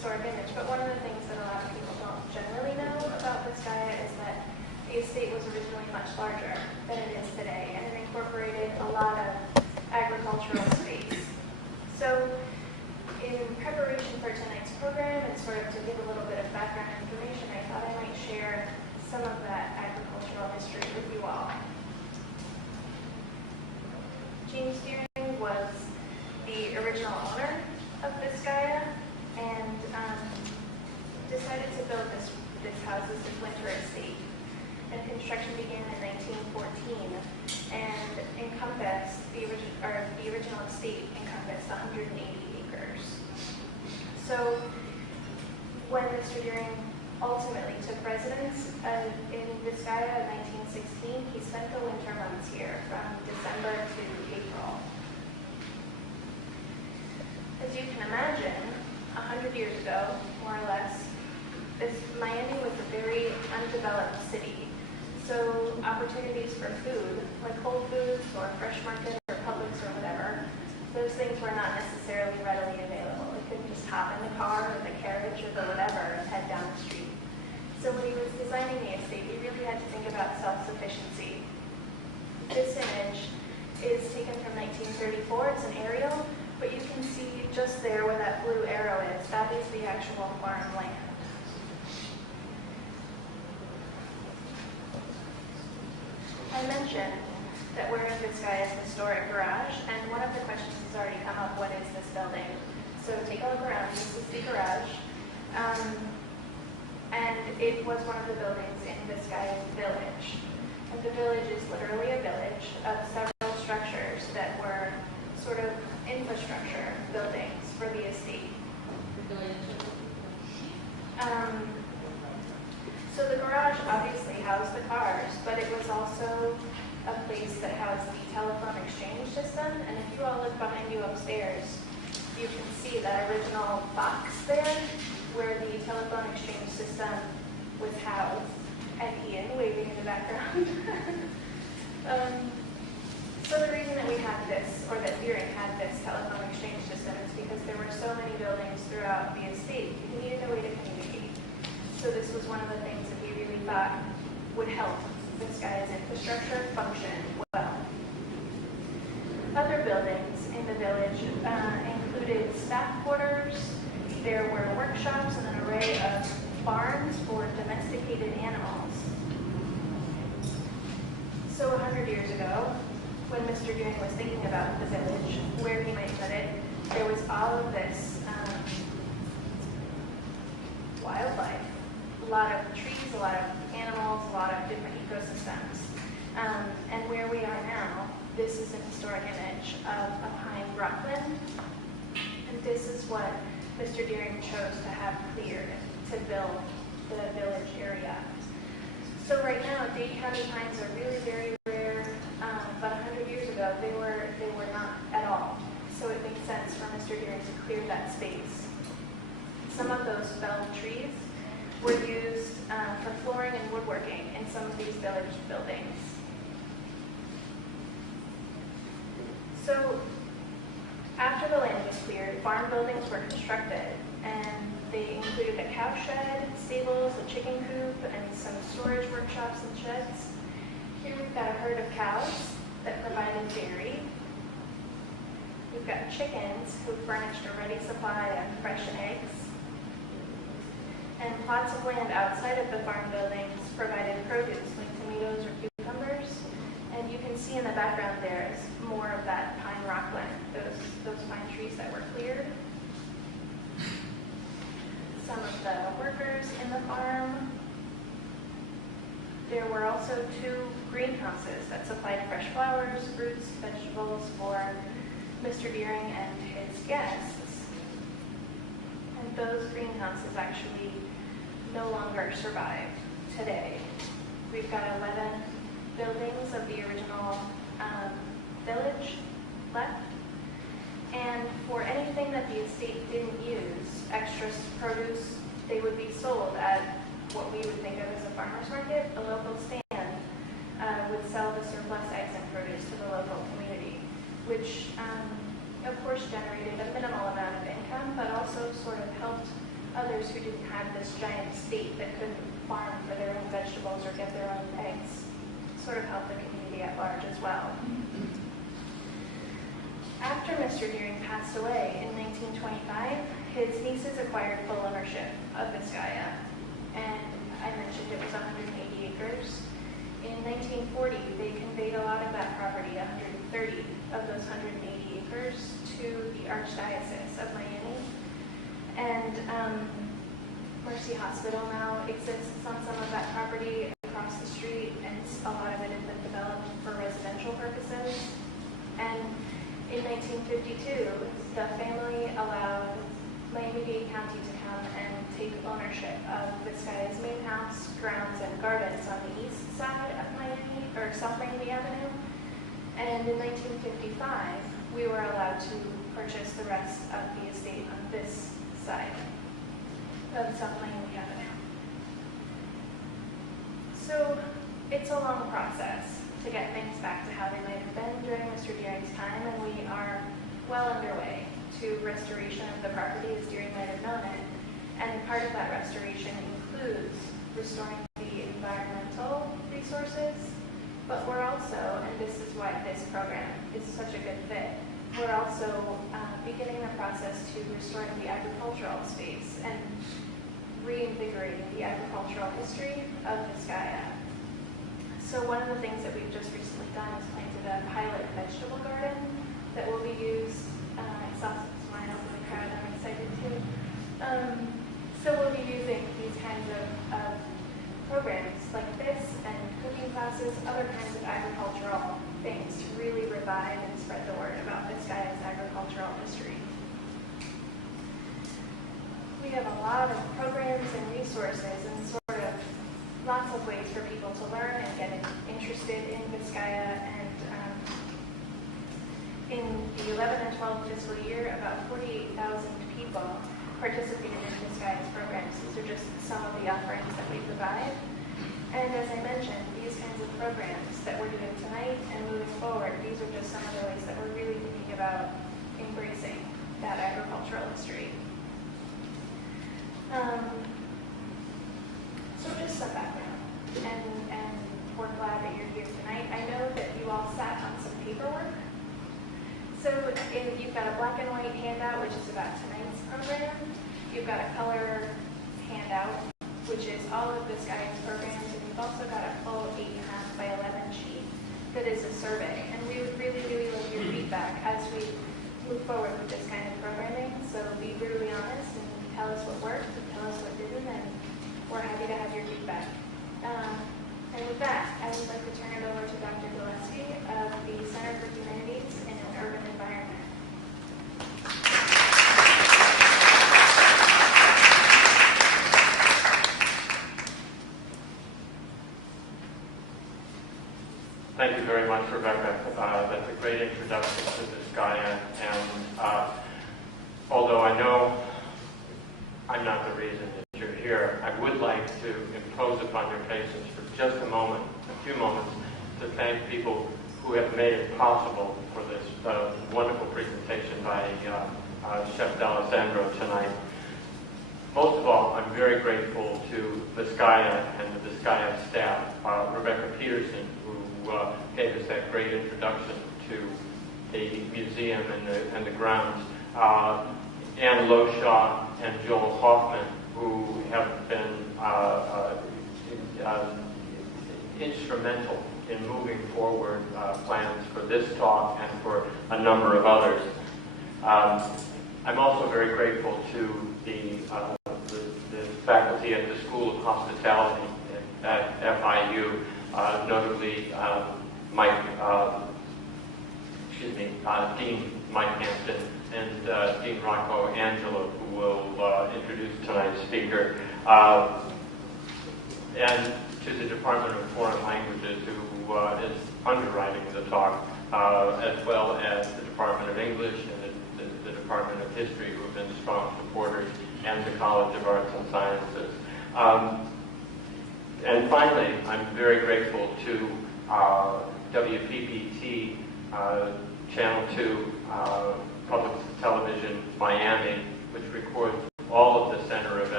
historic image, but one of the things that a lot of people don't generally know about Vizcaya is that the estate was originally much larger than it is today, and it incorporated a lot of agricultural space. So in preparation for tonight's program, and sort of to give a little bit of background information, I thought I might share some of that agricultural history with you all. James Deering was the original owner of Vizcaya and decided to build this house as his winter estate. And construction began in 1914 and encompassed, the original estate encompassed 180 acres. So when Mr. Deering ultimately took residence in Vizcaya in 1916, he spent the winter months here from December to April. As you can imagine, 100 years ago, more or less, Miami was a very undeveloped city. So opportunities for food, like Whole Foods or Fresh Market or Publix or whatever, those things were not necessarily readily available. You couldn't just hop in the car or the carriage or the whatever and head down the street. So when he was designing the estate, he really had to think about self-sufficiency. This image is taken from 1934. It's an aerial, but you can see just there where that blue arrow is, that is the actual farmland. I mentioned that we're in Vizcaya's historic garage, and one of the questions has already come up, what is this building? So take a look around, this is the garage. And it was one of the buildings in Vizcaya's village. And the village is literally a village of several structures that were sort of infrastructure buildings for the estate. So the garage obviously housed the cars, but it was also a place that housed the telephone exchange system. And if you all look behind you upstairs, you can see that original box there where the telephone exchange system was housed. And Ian waving in the background. So the reason that we had this, or that Deering had this telephone exchange system, is because there were so many buildings throughout the estate. You needed a way to communicate. So this was one of the things that he really thought would help Vizcaya's infrastructure function well. Other buildings in the village included staff quarters. There were workshops and an array of barns for domesticated animals. So 100 years ago, when Mr. Deering was thinking about the village, where he might put it, there was all of this wildlife. A lot of trees, a lot of animals, a lot of different ecosystems. And where we are now, this is an historic image of a pine rockland. And this is what Mr. Deering chose to have cleared to build the village area. So right now, Dade County pines are really very rare, but 100 years ago, they were not at all. So it makes sense for Mr. Deering to clear that space. Some of those felled trees were used for flooring and woodworking in some of these village buildings. So after the land was cleared, farm buildings were constructed, and they included a cow shed, stables, a chicken coop, and some storage workshops and sheds. Here we've got a herd of cows that provided dairy. We've got chickens who furnished a ready supply of fresh eggs. And plots of land outside of the farm buildings provided produce like tomatoes or cucumbers. And you can see in the background there is more of that pine rockland, those pine trees that were cleared. Some of the workers in the farm. There were also 2 greenhouses that supplied fresh flowers, fruits, vegetables for Mr. Deering and his guests. And those greenhouses actually no longer survive today. We've got 11 buildings of the original village left. And for anything that the estate didn't use, extra produce, they would be sold at what we would think of as a farmer's market. The local stand would sell the surplus eggs and produce to the local community, which of course generated a minimal amount of income, but also sort of helped others who didn't have this giant estate that couldn't farm for their own vegetables or get their own eggs, sort of help the community at large as well. After Mr. Deering passed away in 1925, his nieces acquired full ownership of Vizcaya, and I mentioned it was 180 acres. In 1940, they conveyed a lot of that property, 130 of those 180 acres, to the Archdiocese of Miami. And Mercy Hospital now exists on some of that property across the street, and a lot of it has been developed for residential purposes. And in 1952, the family allowed Miami-Dade County to come and take ownership of Vizcaya's main house, grounds, and gardens on the east side of Miami, or South Miami Avenue. And in 1955, we were allowed to purchase the rest of the estate on this side of South Miami Avenue. So it's a long process to get things back to how they might have been during Mr. Deering's time, and we are well underway to restoration of the property as Deering might have known it. And part of that restoration includes restoring the environmental resources, but we're also, and this is why this program is such a good fit, we're also beginning the process to restoring the agricultural space and reinvigorating the agricultural history of Vizcaya. So one of the things that we've just recently done is planted a pilot vegetable garden that will be used. I saw some smiles in the crowd. I'm excited too. So we'll be using these kinds of programs like this and cooking classes, other kinds of agricultural things to really revive and spread the word about Vizcaya's agricultural history. We have a lot of programs and resources and sort of lots of ways for people to learn and get interested in Vizcaya. And in the 11 and 12 fiscal year, about 48,000 people participated in Vizcaya's programs. These are just some of the offerings that we provide. And as I mentioned, these kinds of programs that we're doing tonight and moving forward, these are just some of the ways that we're really thinking about embracing that agricultural history. So just some background, and we're glad that you're here tonight. I know that you all sat on some paperwork. So you've got a black and white handout, which is about tonight's program. You've got a color handout, which is all of Vizcaya's programs, and you've also got a full 8.5 by 11 sheet that is a survey. And we would really, really love your feedback as we move forward with this kind of programming. So be brutally honest and tell us what worked and tell us what didn't, and we're happy to have your feedback. And with that, I would like to turn it over to Dr. Gillespie of the Center for Humanities in an Urban Environment. Thank you very much, Rebecca. That's a great introduction to Vizcaya, and although I know I'm not the reason that you're here, I would like to impose upon your patience for just a few moments, to thank people who have made it possible for this wonderful presentation by Chef D'Alessandro tonight. Most of all, I'm very grateful to Vizcaya and the Vizcaya staff, Rebecca Peterson, who gave us that great introduction to the museum and the grounds, Ann Loshaw and Joel Hoffman, who have been instrumental in moving forward plans for this talk and for a number of others. I'm also very grateful to the faculty at the School of Hospitality at FIU, notably Dean Mike Hampton and Dean Rocco Angelo, who will introduce tonight's speaker, and to the Department of Foreign Languages, who is underwriting the talk, as well as the Department of English and the Department of History, who have been strong supporters, and the College of Arts and Sciences. And finally, I'm very grateful to WPPT, Channel 2, Public Television Miami, which records all of the Center of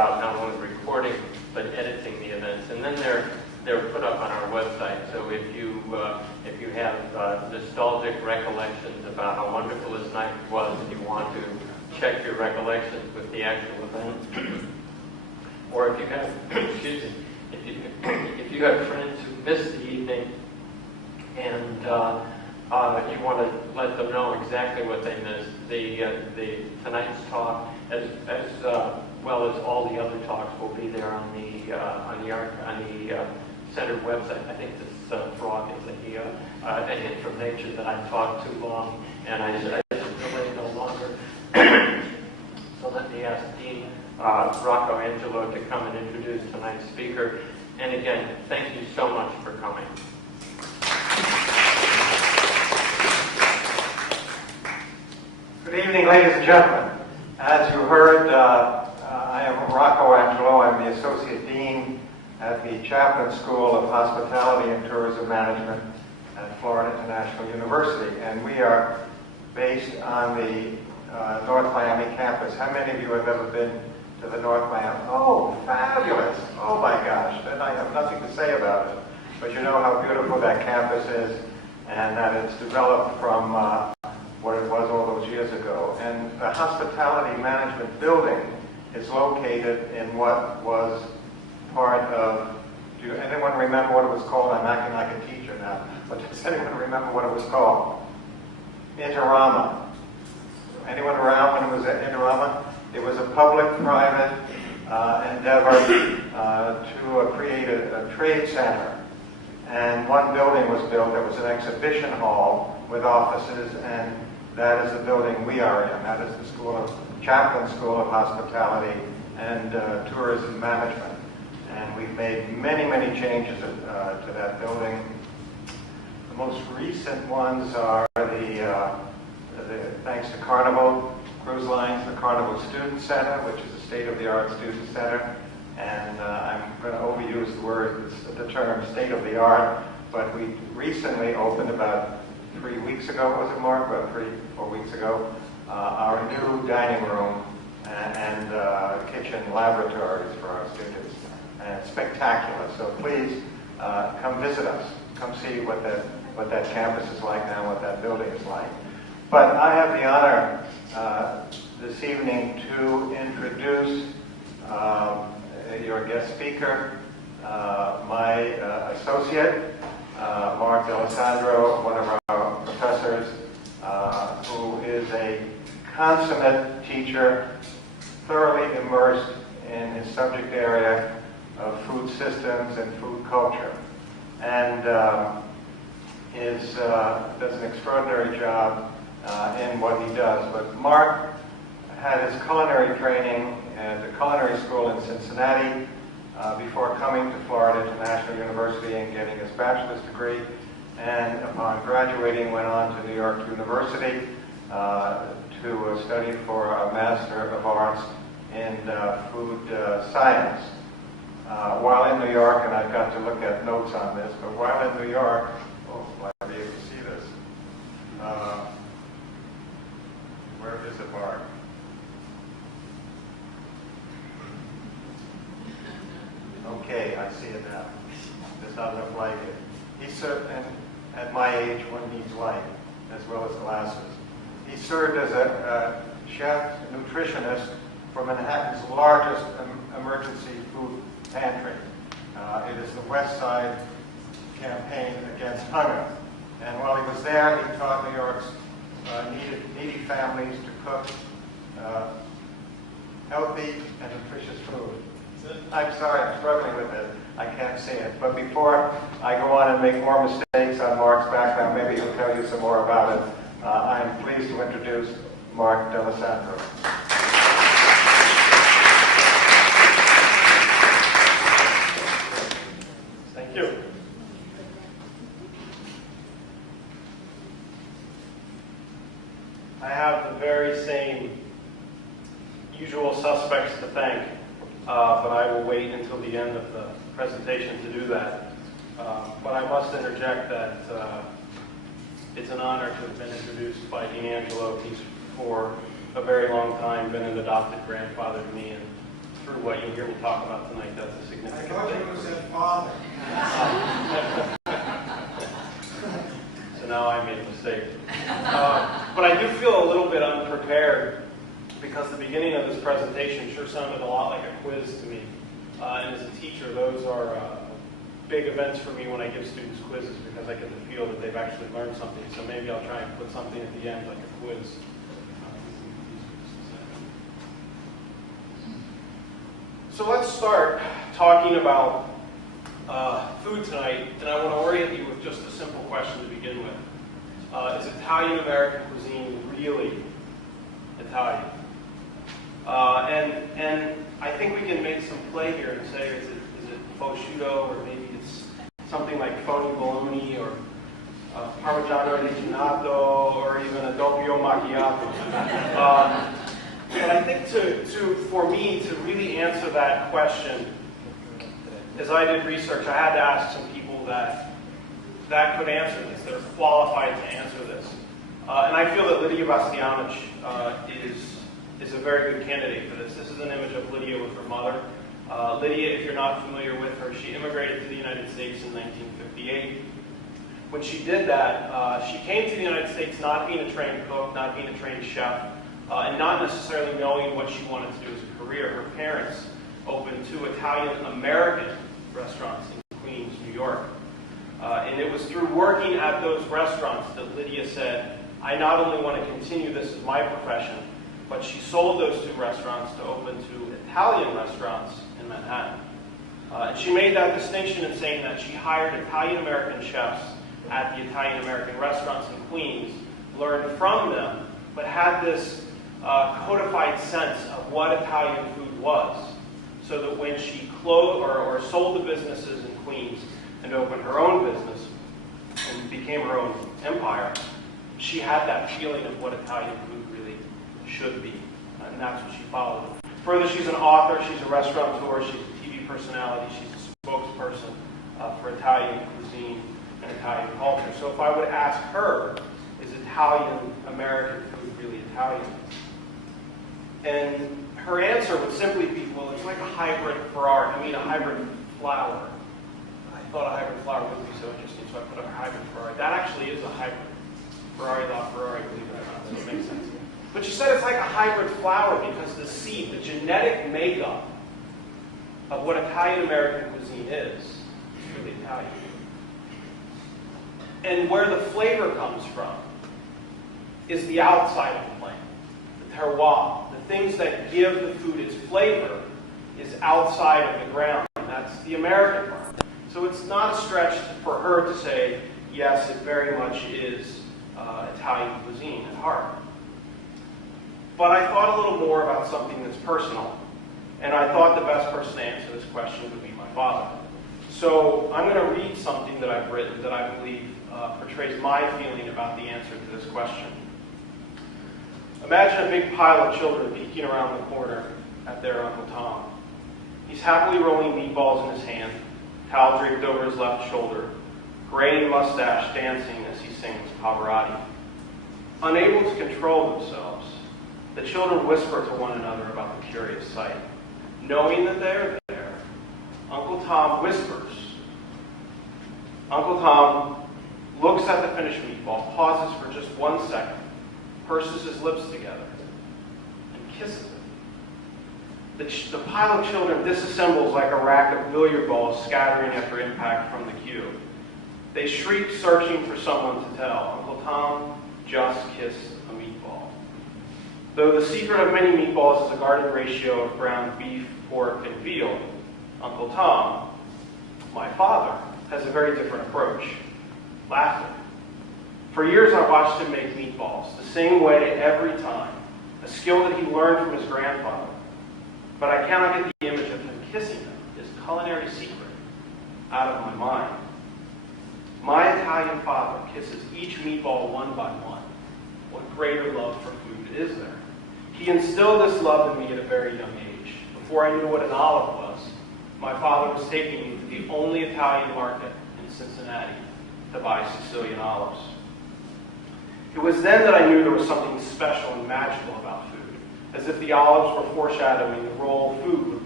about not only recording but editing the events, and then they're put up on our website. So if you have nostalgic recollections about how wonderful this night was, and you want to check your recollections with the actual event, or if you have excuse me, if you have friends who missed the evening and you want to let them know exactly what they missed, the tonight's talk, as well as all the other talks, will be there on the center website. I think this frog is a hint from nature that I talked too long, and I just relate no longer. So let me ask Dean Rocco Angelo to come and introduce tonight's speaker. And again, thank you so much for coming. Good evening, ladies and gentlemen. As you heard, I am Rocco Angelo. I'm the Associate Dean at the Chaplin School of Hospitality and Tourism Management at Florida International University. And we are based on the North Miami campus. How many of you have ever been to the North Miami? Oh, fabulous. Oh my gosh. Then I have nothing to say about it. But you know how beautiful that campus is, and that it's developed from what it was all those years ago. And the hospitality management building is located in what was part of, do anyone remember what it was called? I'm acting like a teacher now, but does anyone remember what it was called? Interama. Anyone around when it was at Interama? It was a public-private endeavor to create a trade center. And one building was built that was an exhibition hall with offices, and that is the building we are in. That is the Chaplin School of Hospitality and Tourism Management. And we've made many, many changes to that building. The most recent ones are thanks to Carnival Cruise Lines, the Carnival Student Center, which is a state-of-the-art student center. And I'm going to overuse the term state-of-the-art, but we recently opened about 3 weeks ago, was it Mark? About 4 weeks ago, our new dining room and kitchen laboratories for our students. And it's spectacular. So please come visit us. Come see what that campus is like now, what that building is like. But I have the honor this evening to introduce your guest speaker, my associate, Mark D'Alessandro, one of our professors, who is a consummate teacher, thoroughly immersed in his subject area of food systems and food culture, and does an extraordinary job in what he does. But Mark had his culinary training at the culinary school in Cincinnati before coming to Florida International University and getting his bachelor's degree, and upon graduating went on to New York University to study for a Master of Arts in Food Science. While in New York, and I've got to look at notes on this, but while in New York, I'll be able to see this. Where is it, Mark? Okay, I see it now. There's not enough light here. He served, and at my age, one needs light, as well as glasses. He served as a chef, nutritionist for Manhattan's largest emergency food pantry. It is the West Side campaign against hunger. And while he was there, he taught New York's needy families to cook healthy and nutritious food. I'm sorry, I'm struggling with it. I can't see it. But before I go on and make more mistakes on Mark's background, maybe he'll tell you some more about it. I'm pleased to introduce Mark D'Alessandro. Thank you. I have the very same usual suspects to thank, but I will wait until the end of the presentation to do that. But I must interject that it's an honor to have been introduced by Dean Angelo. He's for a very long time been an adopted grandfather to me, and through what you'll hear me talk about tonight, that's a significant thing. I thought you would have said father. So now I made a mistake. But I do feel a little bit unprepared because the beginning of this presentation sure sounded a lot like a quiz to me. And as a teacher, those are big events for me when I give students quizzes because I get to feel that they've actually learned something. So maybe I'll try and put something at the end like a quiz. So let's start talking about food tonight, and I want to orient you with just a simple question to begin with. Is Italian-American cuisine really Italian? And I think we can make some play here and say, is it Fauxciutto, or maybe it's something like phony bologna, or Parmigiano Reggianato, or even a doppio macchiato. But I think for me to really answer that question, as I did research, I had to ask some people that could answer this, that are qualified to answer this. And I feel that Lydia Bastianich is a very good candidate for this. This is an image of Lydia with her mother. Lydia, if you're not familiar with her, she immigrated to the United States in 1958. When she did that, she came to the United States not being a trained cook, not being a trained chef, and not necessarily knowing what she wanted to do as a career. Her parents opened 2 Italian-American restaurants in Queens, New York. And it was through working at those restaurants that Lydia said, I not only want to continue this as my profession, but she sold those 2 restaurants to open 2 Italian restaurants in Manhattan. And she made that distinction in saying that she hired Italian-American chefs at the Italian-American restaurants in Queens, learned from them, but had this codified sense of what Italian food was, so that when she closed or sold the businesses in Queens and opened her own business and became her own empire, she had that feeling of what Italian food really should be, and that's what she followed. Further, she's an author, she's a restaurateur, she's a TV personality, she's a spokesperson for Italian cuisine and Italian culture. So if I would ask her, is Italian-American food really Italian? And her answer would simply be, well, it's like a hybrid a hybrid flour. I thought a hybrid flour would be so interesting, so I put up a hybrid Ferrari. That actually is a hybrid. Ferrari la Ferrari, believe it or not, so it makes sense. But she said it's like a hybrid flour because the seed, the genetic makeup of what Italian-American cuisine is really Italian. And where the flavor comes from is the outside of the plant, the terroir. The things that give the food its flavor is outside of the ground. That's the American part. So it's not a stretch for her to say, yes, it very much is Italian cuisine at heart. But I thought a little more about something that's personal. And I thought the best person to answer this question would be my father. So I'm going to read something that I've written that I believe portrays my feeling about the answer to this question. Imagine a big pile of children peeking around the corner at their Uncle Tom. He's happily rolling meatballs in his hand, towel draped over his left shoulder, graying mustache dancing as he sings Pavarotti. Unable to control themselves, the children whisper to one another about the curious sight. Knowing that they're there, Uncle Tom whispers. Uncle Tom looks at the finished meatball, pauses for just 1 second, purses his lips together, and kisses it. The pile of children disassembles like a rack of billiard balls scattering after impact from the cue. They shriek, searching for someone to tell. Uncle Tom just kissed a meatball. Though the secret of many meatballs is a guarded ratio of ground beef, pork, and veal, Uncle Tom, my father, has a very different approach. Laughter. For years I watched him make meatballs, the same way every time, a skill that he learned from his grandfather. But I cannot get the image of him kissing them, his culinary secret, out of my mind. My Italian father kisses each meatball one by one. What greater love for food is there? He instilled this love in me at a very young age. Before I knew what an olive was, my father was taking me to the only Italian market in Cincinnati to buy Sicilian olives. It was then that I knew there was something special and magical about food, as if the olives were foreshadowing the role food would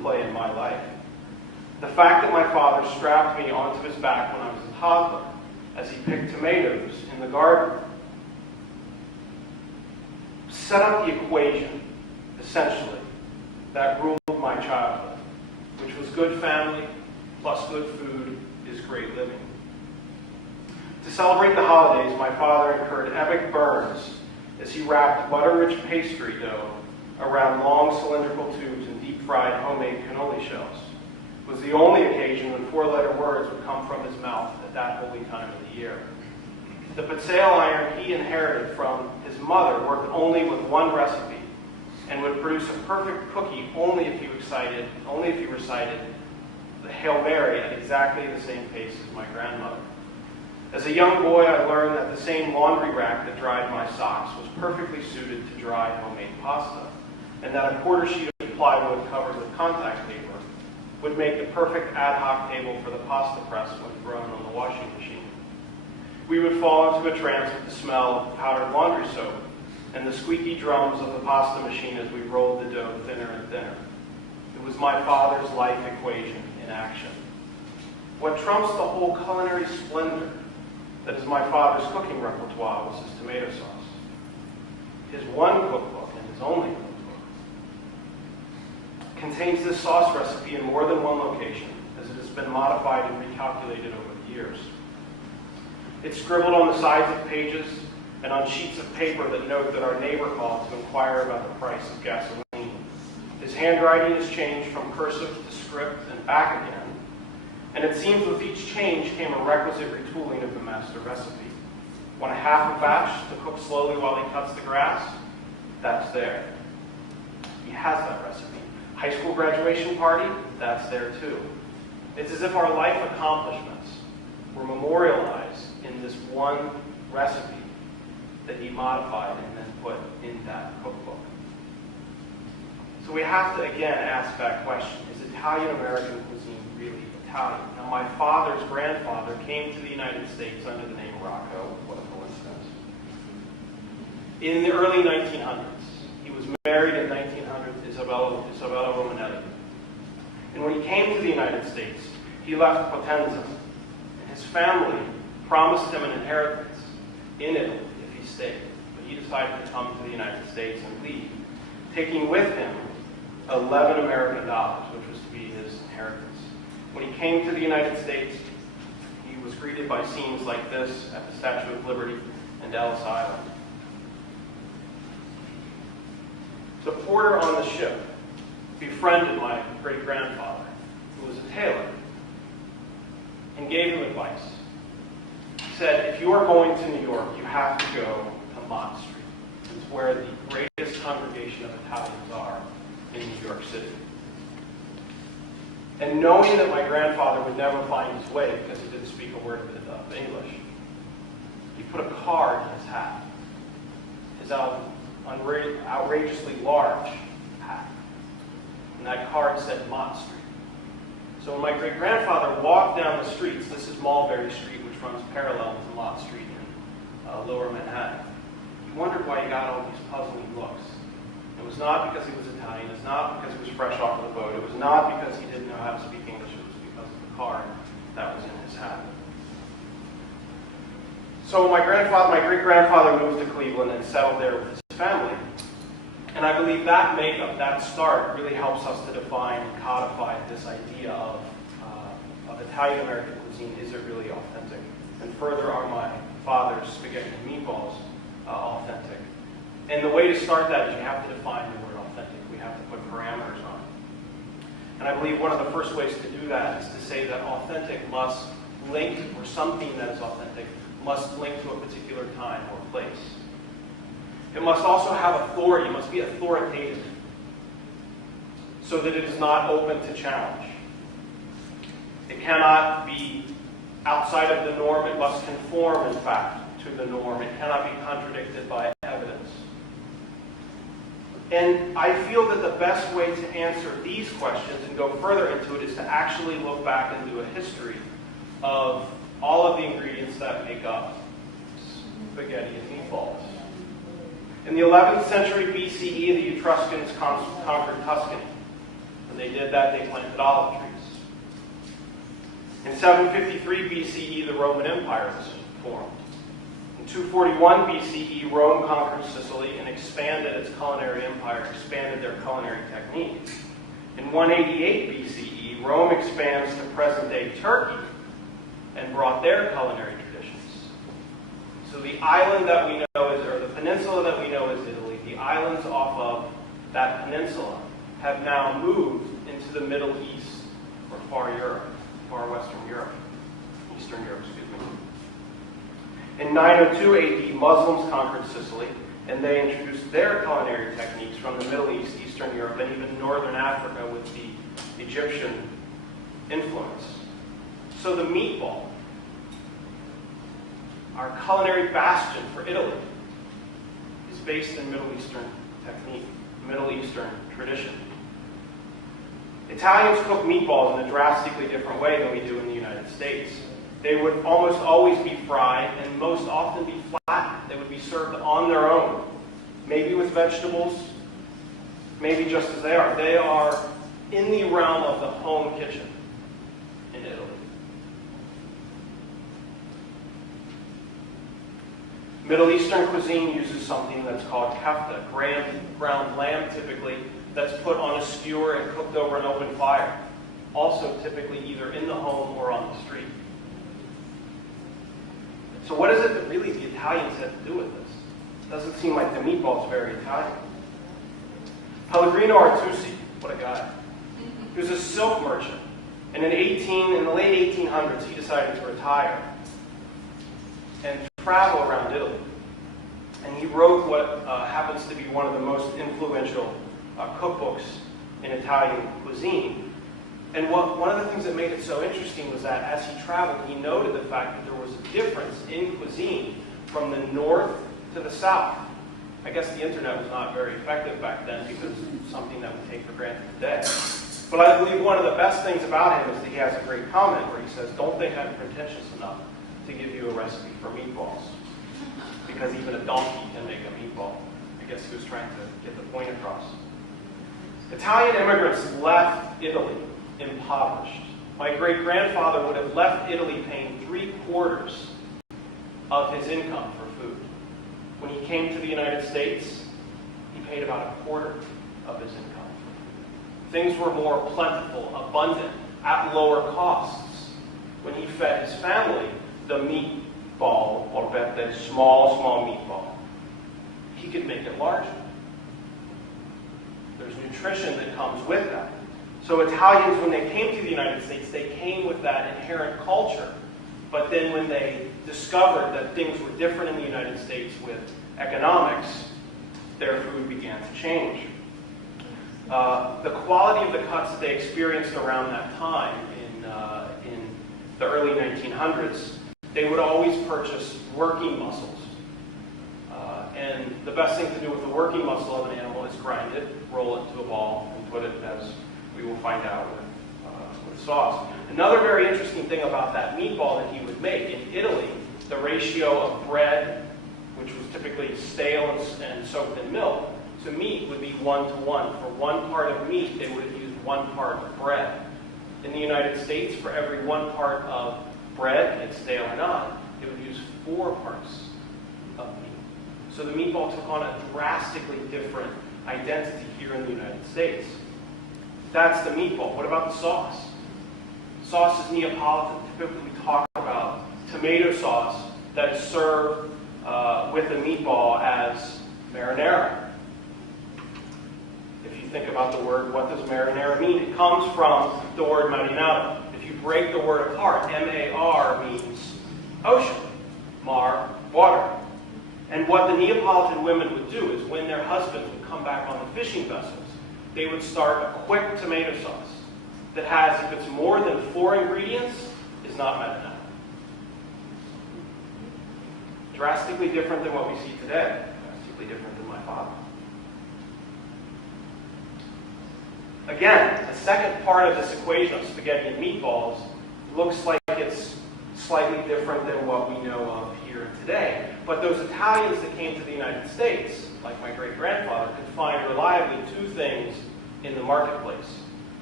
play in my life. The fact that my father strapped me onto his back when I was a toddler as he picked tomatoes in the garden set up the equation, essentially, that ruled my childhood, which was good family plus good food is great living. To celebrate the holidays, my father incurred epic burns as he wrapped butter-rich pastry dough around long cylindrical tubes and deep-fried homemade cannoli shells. It was the only occasion when four-letter words would come from his mouth at that holy time of the year. The Patzale iron he inherited from his mother worked only with one recipe and would produce a perfect cookie only if you recited the Hail Mary at exactly the same pace as my grandmother. As a young boy, I learned that the same laundry rack that dried my socks was perfectly suited to dry homemade pasta, and that a quarter sheet of plywood covered with contact paper would make the perfect ad hoc table for the pasta press when thrown on the washing machine. We would fall into a trance with the smell of powdered laundry soap and the squeaky drums of the pasta machine as we rolled the dough thinner and thinner. It was my father's life equation in action. What trumps the whole culinary splendor that is my father's cooking repertoire was his tomato sauce. His one cookbook, and his only cookbook, contains this sauce recipe in more than one location, as it has been modified and recalculated over the years. It's scribbled on the sides of pages and on sheets of paper that note that our neighbor called to inquire about the price of gasoline. His handwriting is changed from cursive to script and back again, and it seems with each change came a requisite retooling of the master recipe. Want a half a batch to cook slowly while he cuts the grass? That's there. He has that recipe. High school graduation party? That's there too. It's as if our life accomplishments were memorialized in this one recipe that he modified and then put in that cookbook. So we have to again ask that question, is Italian-American cuisine really Italian? Now my father's grandfather came to the United States under the name Rocco, what a coincidence, in the early 1900s. He was married in 1900 to Isabella Romanelli. And when he came to the United States, he left Potenza, and his family promised him an inheritance in Italy if he stayed. But he decided to come to the United States and leave, taking with him 11 American dollars, which was to be his inheritance. When he came to the United States, he was greeted by scenes like this at the Statue of Liberty and Ellis Island. The porter on the ship befriended my great-grandfather, who was a tailor, and gave him advice. He said, if you are going to New York, you have to go to Mott Street. It's where the greatest congregation of Italians are in New York City. And knowing that my grandfather would never find his way because he didn't speak a word of English, he put a card in his hat, his outrageously large hat. And that card said Mott Street. So when my great-grandfather walked down the streets, this is Mulberry Street, which runs parallel to Mott Street in Lower Manhattan, he wondered why he got all these puzzling looks. It was not because he was Italian. It was not because he was fresh off the boat. It was not because he didn't know how to speak English. It was because of the card that was in his hat. So my great-grandfather moved to Cleveland and settled there with his family. And I believe that makeup, that start, really helps us to define and codify this idea of Italian-American cuisine. Is it really authentic? And further, are my father's spaghetti and meatballs authentic? And the way to start that is you have to define the word authentic. We have to put parameters on it. And I believe one of the first ways to do that is to say that authentic must link, or something that is authentic, must link to a particular time or place. It must also have authority, it must be authoritative, so that it is not open to challenge. It cannot be outside of the norm, it must conform, in fact, to the norm. It cannot be contradicted by evidence. And I feel that the best way to answer these questions and go further into it is to actually look back and do a history of all of the ingredients that make up spaghetti and meatballs. In the 11th century BCE, the Etruscans conquered Tuscany. When they did that, they planted olive trees. In 753 BCE, the Roman Empire was formed. In 241 BCE, Rome conquered Sicily and expanded its culinary empire, expanded their culinary techniques. In 188 BCE, Rome expands to present-day Turkey and brought their culinary traditions. So the island that we know is, or the peninsula that we know is Italy, the islands off of that peninsula have now moved into the Middle East, or far Europe, far Western Europe, Eastern Europe, excuse me. In 902 AD, Muslims conquered Sicily, and they introduced their culinary techniques from the Middle East, Eastern Europe, and even Northern Africa with the Egyptian influence. So the meatball, our culinary bastion for Italy, is based in Middle Eastern technique, Middle Eastern tradition. Italians cook meatballs in a drastically different way than we do in the United States. They would almost always be fried and most often be flattened. They would be served on their own, maybe with vegetables, maybe just as they are. They are in the realm of the home kitchen in Italy. Middle Eastern cuisine uses something that's called kefta, ground lamb typically, that's put on a skewer and cooked over an open fire. Also typically either in the home or on the street. So what is it that really the Italians had to do with this? It doesn't seem like the meatball is very Italian. Pellegrino Artusi, what a guy. He was a silk merchant. And in the late 1800s, he decided to retire and travel around Italy. And he wrote what happens to be one of the most influential cookbooks in Italian cuisine. And one of the things that made it so interesting was that as he traveled, he noted the fact that there was a difference in cuisine from the north to the south. I guess the internet was not very effective back then because it's something that we take for granted today. But I believe one of the best things about him is that he has a great comment where he says, "Don't think I'm pretentious enough to give you a recipe for meatballs, because even a donkey can make a meatball." I guess he was trying to get the point across. Italian immigrants left Italy impoverished. My great-grandfather would have left Italy paying 3/4 of his income for food. When he came to the United States, he paid about 1/4 of his income. Things were more plentiful, abundant, at lower costs. When he fed his family, the meatball, or that small meatball, he could make it larger. There's nutrition that comes with that. So Italians, when they came to the United States, they came with that inherent culture. But then when they discovered that things were different in the United States with economics, their food began to change. The quality of the cuts that they experienced around that time in the early 1900s, they would always purchase working muscles. And the best thing to do with the working muscle of an animal is grind it, roll it into a ball, and put it, as we will find out, with sauce. Another very interesting thing about that meatball that he would make, in Italy, the ratio of bread, which was typically stale and soaked in milk, to meat would be 1-to-1. For 1 part of meat, they would have used 1 part of bread. In the United States, for every 1 part of bread, it's stale or not, they would use 4 parts of meat. So the meatball took on a drastically different identity here in the United States. That's the meatball. What about the sauce? Sauce is Neapolitan. Typically we talk about tomato sauce that is served with the meatball as marinara. If you think about the word, what does marinara mean? It comes from the word marinara. If you break the word apart, M-A-R means ocean, mar, water. And what the Neapolitan women would do is when their husbands would come back on the fishing vessels, they would start a quick tomato sauce that has, if it's more than 4 ingredients, is not marinara. Drastically different than what we see today. Drastically different than my father. Again, the second part of this equation of spaghetti and meatballs looks like it's slightly different than what we know of here today. But those Italians that came to the United States, like my great-grandfather, could find reliably 2 things in the marketplace.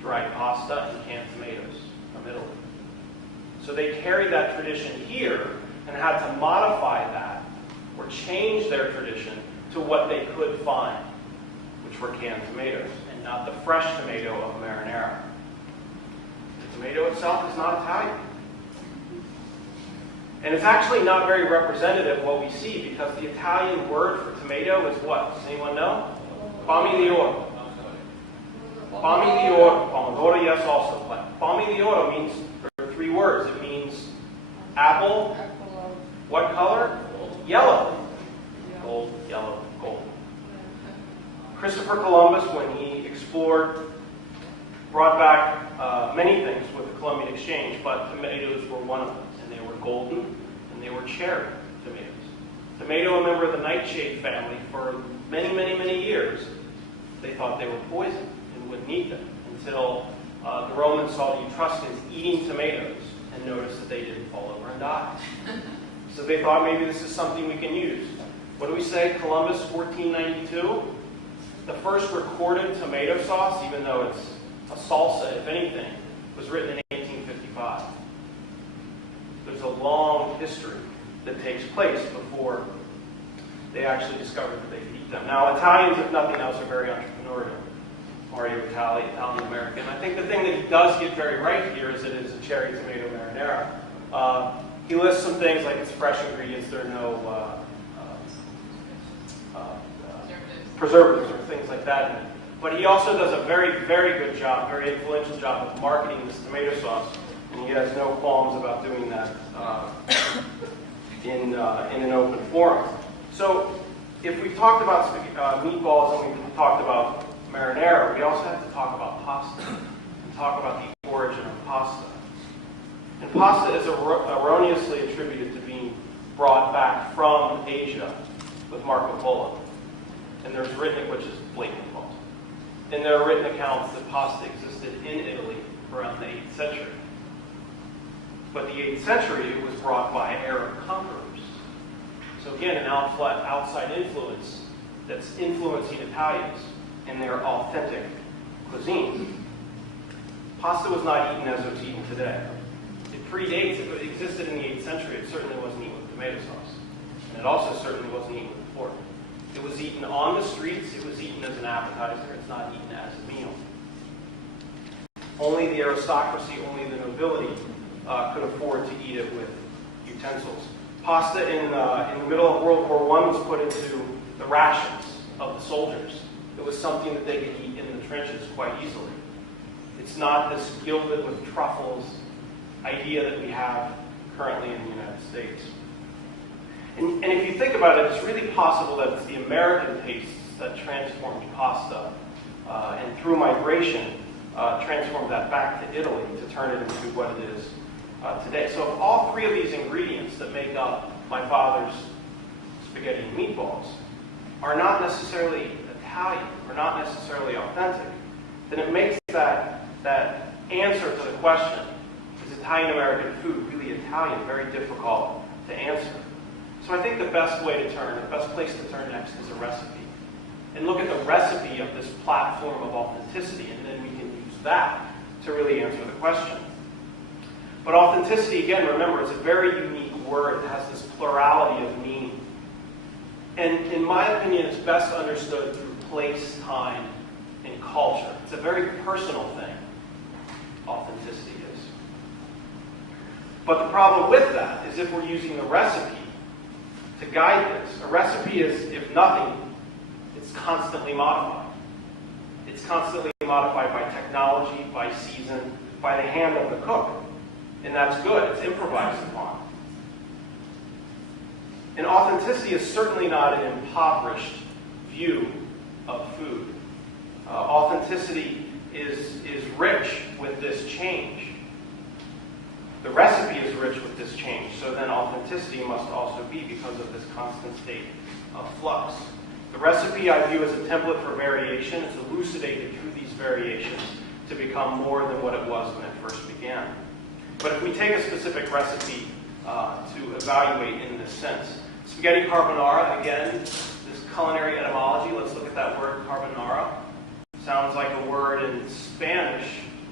dried pasta and canned tomatoes from Italy. So they carried that tradition here and had to modify that or change their tradition to what they could find, which were canned tomatoes and not the fresh tomato of marinara. The tomato itself is not Italian. And it's actually not very representative of what we see, because the Italian word for tomato is what? Does anyone know? Fammi di oro. Fammi di oro. Pomodoro, yes, also. But fammi di oro means, there are 3 words. It means apple. What color? Yellow. Gold, yellow, gold. Christopher Columbus, when he explored, brought back many things with the Columbian Exchange, but tomatoes were one of them. And they were golden, and they were cherry tomatoes. Tomato, a member of the nightshade family, for many, many, many years, they thought they were poison and wouldn't eat them, until the Romans saw the Etruscans eating tomatoes and noticed that they didn't fall over and die. So they thought maybe this is something we can use. What do we say? Columbus, 1492? The first recorded tomato sauce, even though it's a salsa, if anything, was written in 1855. There's a long history that takes place before they actually discovered that they could eat them. Now, Italians, if nothing else, are very entrepreneurial. Mario Batali, Italian-American. I think the thing that he does get very right here is it is a cherry tomato marinara. He lists some things like it's fresh ingredients, there are no preservatives or things like that in it. But he also does a very, very good job, very influential job of marketing this tomato sauce. And he has no qualms about doing that in an open forum. So if we've talked about meatballs and we've talked about marinara, we also have to talk about pasta and talk about the origin of pasta. And pasta is erroneously attributed to being brought back from Asia with Marco Polo. And there's written, which is blatantly false. And there are written accounts that pasta existed in Italy around the 8th century. But the 8th century, it was brought by Arab conquerors. So again, an outside influence that's influencing Italians in their authentic cuisine. Pasta was not eaten as it's eaten today. It predates, it existed in the 8th century, it certainly wasn't eaten with tomato sauce. And it also certainly wasn't eaten with pork. It was eaten on the streets, it was eaten as an appetizer, it's not eaten as a meal. Only the aristocracy, only the nobility could afford to eat it with utensils. Pasta in the middle of World War I was put into the rations of the soldiers. It was something that they could eat in the trenches quite easily. It's not this gilded with truffles idea that we have currently in the United States. And if you think about it, it's really possible that it's the American tastes that transformed pasta and through migration transformed that back to Italy to turn it into what it is today. So if all 3 of these ingredients that make up my father's spaghetti and meatballs are not necessarily Italian, or not necessarily authentic, then it makes that answer to the question, is Italian-American food really Italian, very difficult to answer. So I think the best way to turn, the best place to turn next is a recipe. And look at the recipe of this platform of authenticity, and then we can use that to really answer the question. But authenticity, again, remember, it's a very unique word. It has this plurality of meaning. And in my opinion, it's best understood through place, time, and culture. It's a very personal thing, authenticity is. But the problem with that is if we're using the recipe to guide this, a recipe is, if nothing, it's constantly modified. It's constantly modified by technology, by season, by the hand of the cook. And that's good. It's improvised upon. And authenticity is certainly not an impoverished view of food. Authenticity is rich with this change. The recipe is rich with this change, so then authenticity must also be because of this constant state of flux. The recipe I view as a template for variation. It's elucidated through these variations to become more than what it was when it first began. But if we take a specific recipe to evaluate in this sense, spaghetti carbonara, again, this culinary etymology, let's look at that word carbonara. Sounds like a word in Spanish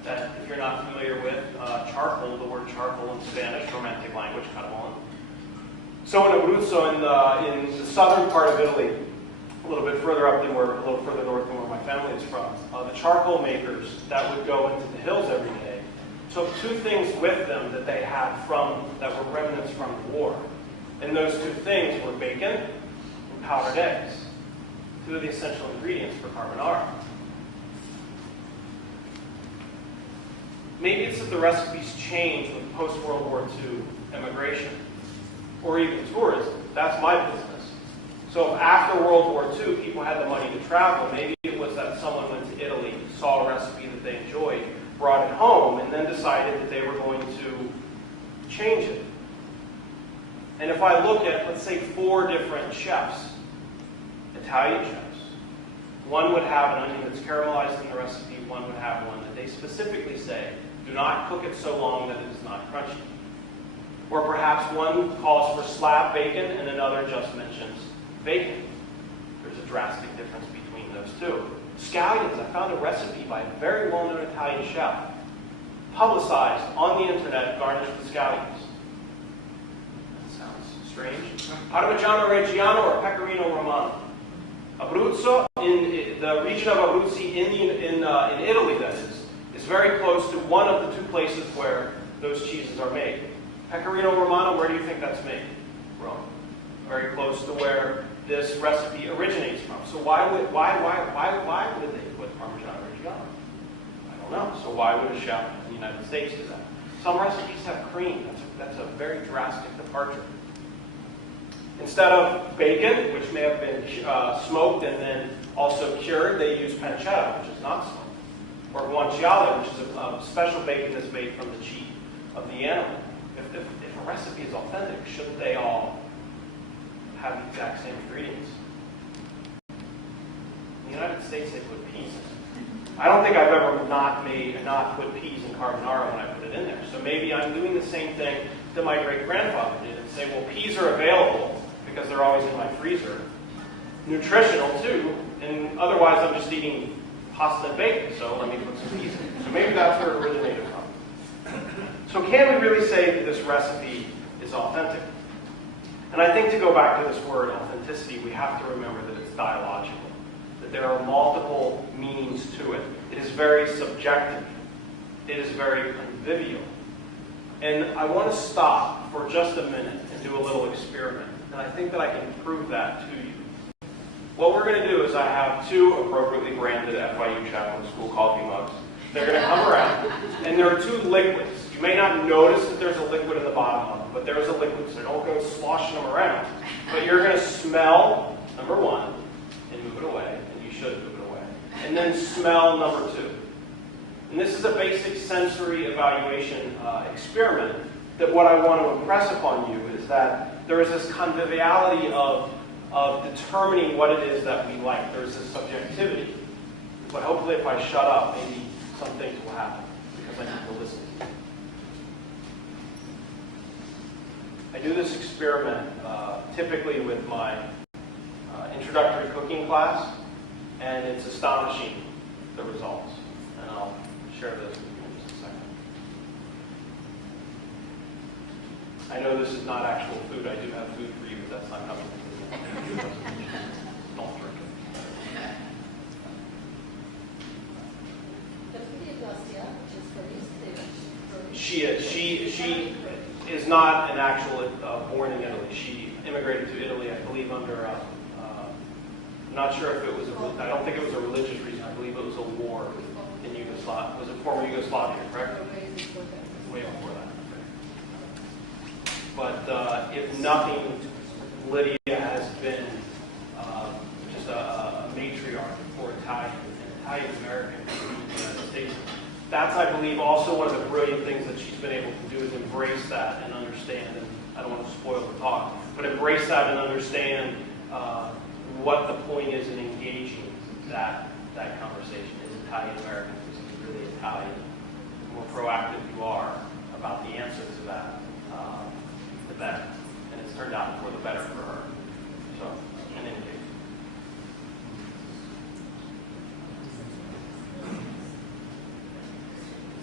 that, if you're not familiar with, charcoal, the word charcoal in Spanish, Romantic language, carbon. So in Abruzzo, in the southern part of Italy, a little bit further up than a little further north than where my family is from, the charcoal makers that would go into the hills every day took two things with them that they had that were remnants from the war. And those two things were bacon and powdered eggs, two of the essential ingredients for carbonara. Maybe it's that the recipes changed with post-World War II immigration, or even tourism. That's my business. So after World War II, people had the money to travel. Maybe it was that someone went to Italy, saw a recipe that they enjoyed, brought it home, and then decided that they were going to change it. And if I look at, let's say, 4 different chefs, Italian chefs, one would have an onion that's caramelized in the recipe, one would have one that they specifically say, do not cook it so long that it is not crunchy. Or perhaps one calls for slab bacon and another just mentions bacon. There's a drastic difference between those two. Scallions, I found a recipe by a very well-known Italian chef, publicized on the internet, garnished with scallions. That sounds strange. Parmigiano Reggiano or Pecorino Romano. Abruzzo, in the region of Abruzzi in Italy, that is very close to one of the 2 places where those cheeses are made. Pecorino Romano, where do you think that's made? Rome. Very close to where this recipe originates from. So why would they put Parmigiano Reggiano? I don't know. So why would a chef in the United States do that? Some recipes have cream. That's a very drastic departure. Instead of bacon, which may have been smoked and then also cured, they use pancetta, which is not smoked. Or guanciale, which is a special bacon that's made from the cheek of the animal. If a recipe is authentic, shouldn't they all have the exact same ingredients? In the United States, they put peas in it. I don't think I've ever not put peas in carbonara when I put it in there. So maybe I'm doing the same thing that my great-grandfather did and say, well, peas are available because they're always in my freezer. Nutritional, too, and otherwise I'm just eating pasta and bacon, so let me put some peas in. So maybe that's where it originated from. So can we really say that this recipe is authentic? And I think to go back to this word, authenticity, we have to remember that it's dialogical, that there are multiple meanings to it. It is very subjective. It is very convivial. And I want to stop for just a minute and do a little experiment. And I think that I can prove that to you. What we're going to do is I have 2 appropriately branded FIU Chaplain School coffee mugs. They're going to come around, and there are 2 liquids. You may not notice that there's a liquid in the bottom of them, but there is a liquid, so don't go sloshing them around. But you're going to smell number 1 and move it away, and you should move it away. And then smell number 2. And this is a basic sensory evaluation experiment that what I want to impress upon you is that there is this conviviality of determining what it is that we like. There's this subjectivity. But hopefully if I shut up, maybe some things will happen because I need to listen. I do this experiment typically with my introductory cooking class, and it's astonishing, the results. And I'll share those with you in just a second. I know this is not actual food. I do have food for you, but that's not coming from the don't drink it. She is not an actual born in Italy. She immigrated to Italy, I believe, under I'm not sure if it was I don't think it was a religious reason. I believe it was a war in Yugoslavia. Was it former Yugoslavia, correct? Way before that. But if nothing, Lydia has been just a matriarch for Italian American in the United States. That's, I believe, also one of the brilliant things that she's been able to do is embrace that and understand, and I don't want to spoil the talk, but embrace that and understand what the point is in engaging that conversation. Is Italian American, is it really Italian? The more proactive you are about the answer to that, the better. And it's turned out for the better for her. So, in any case.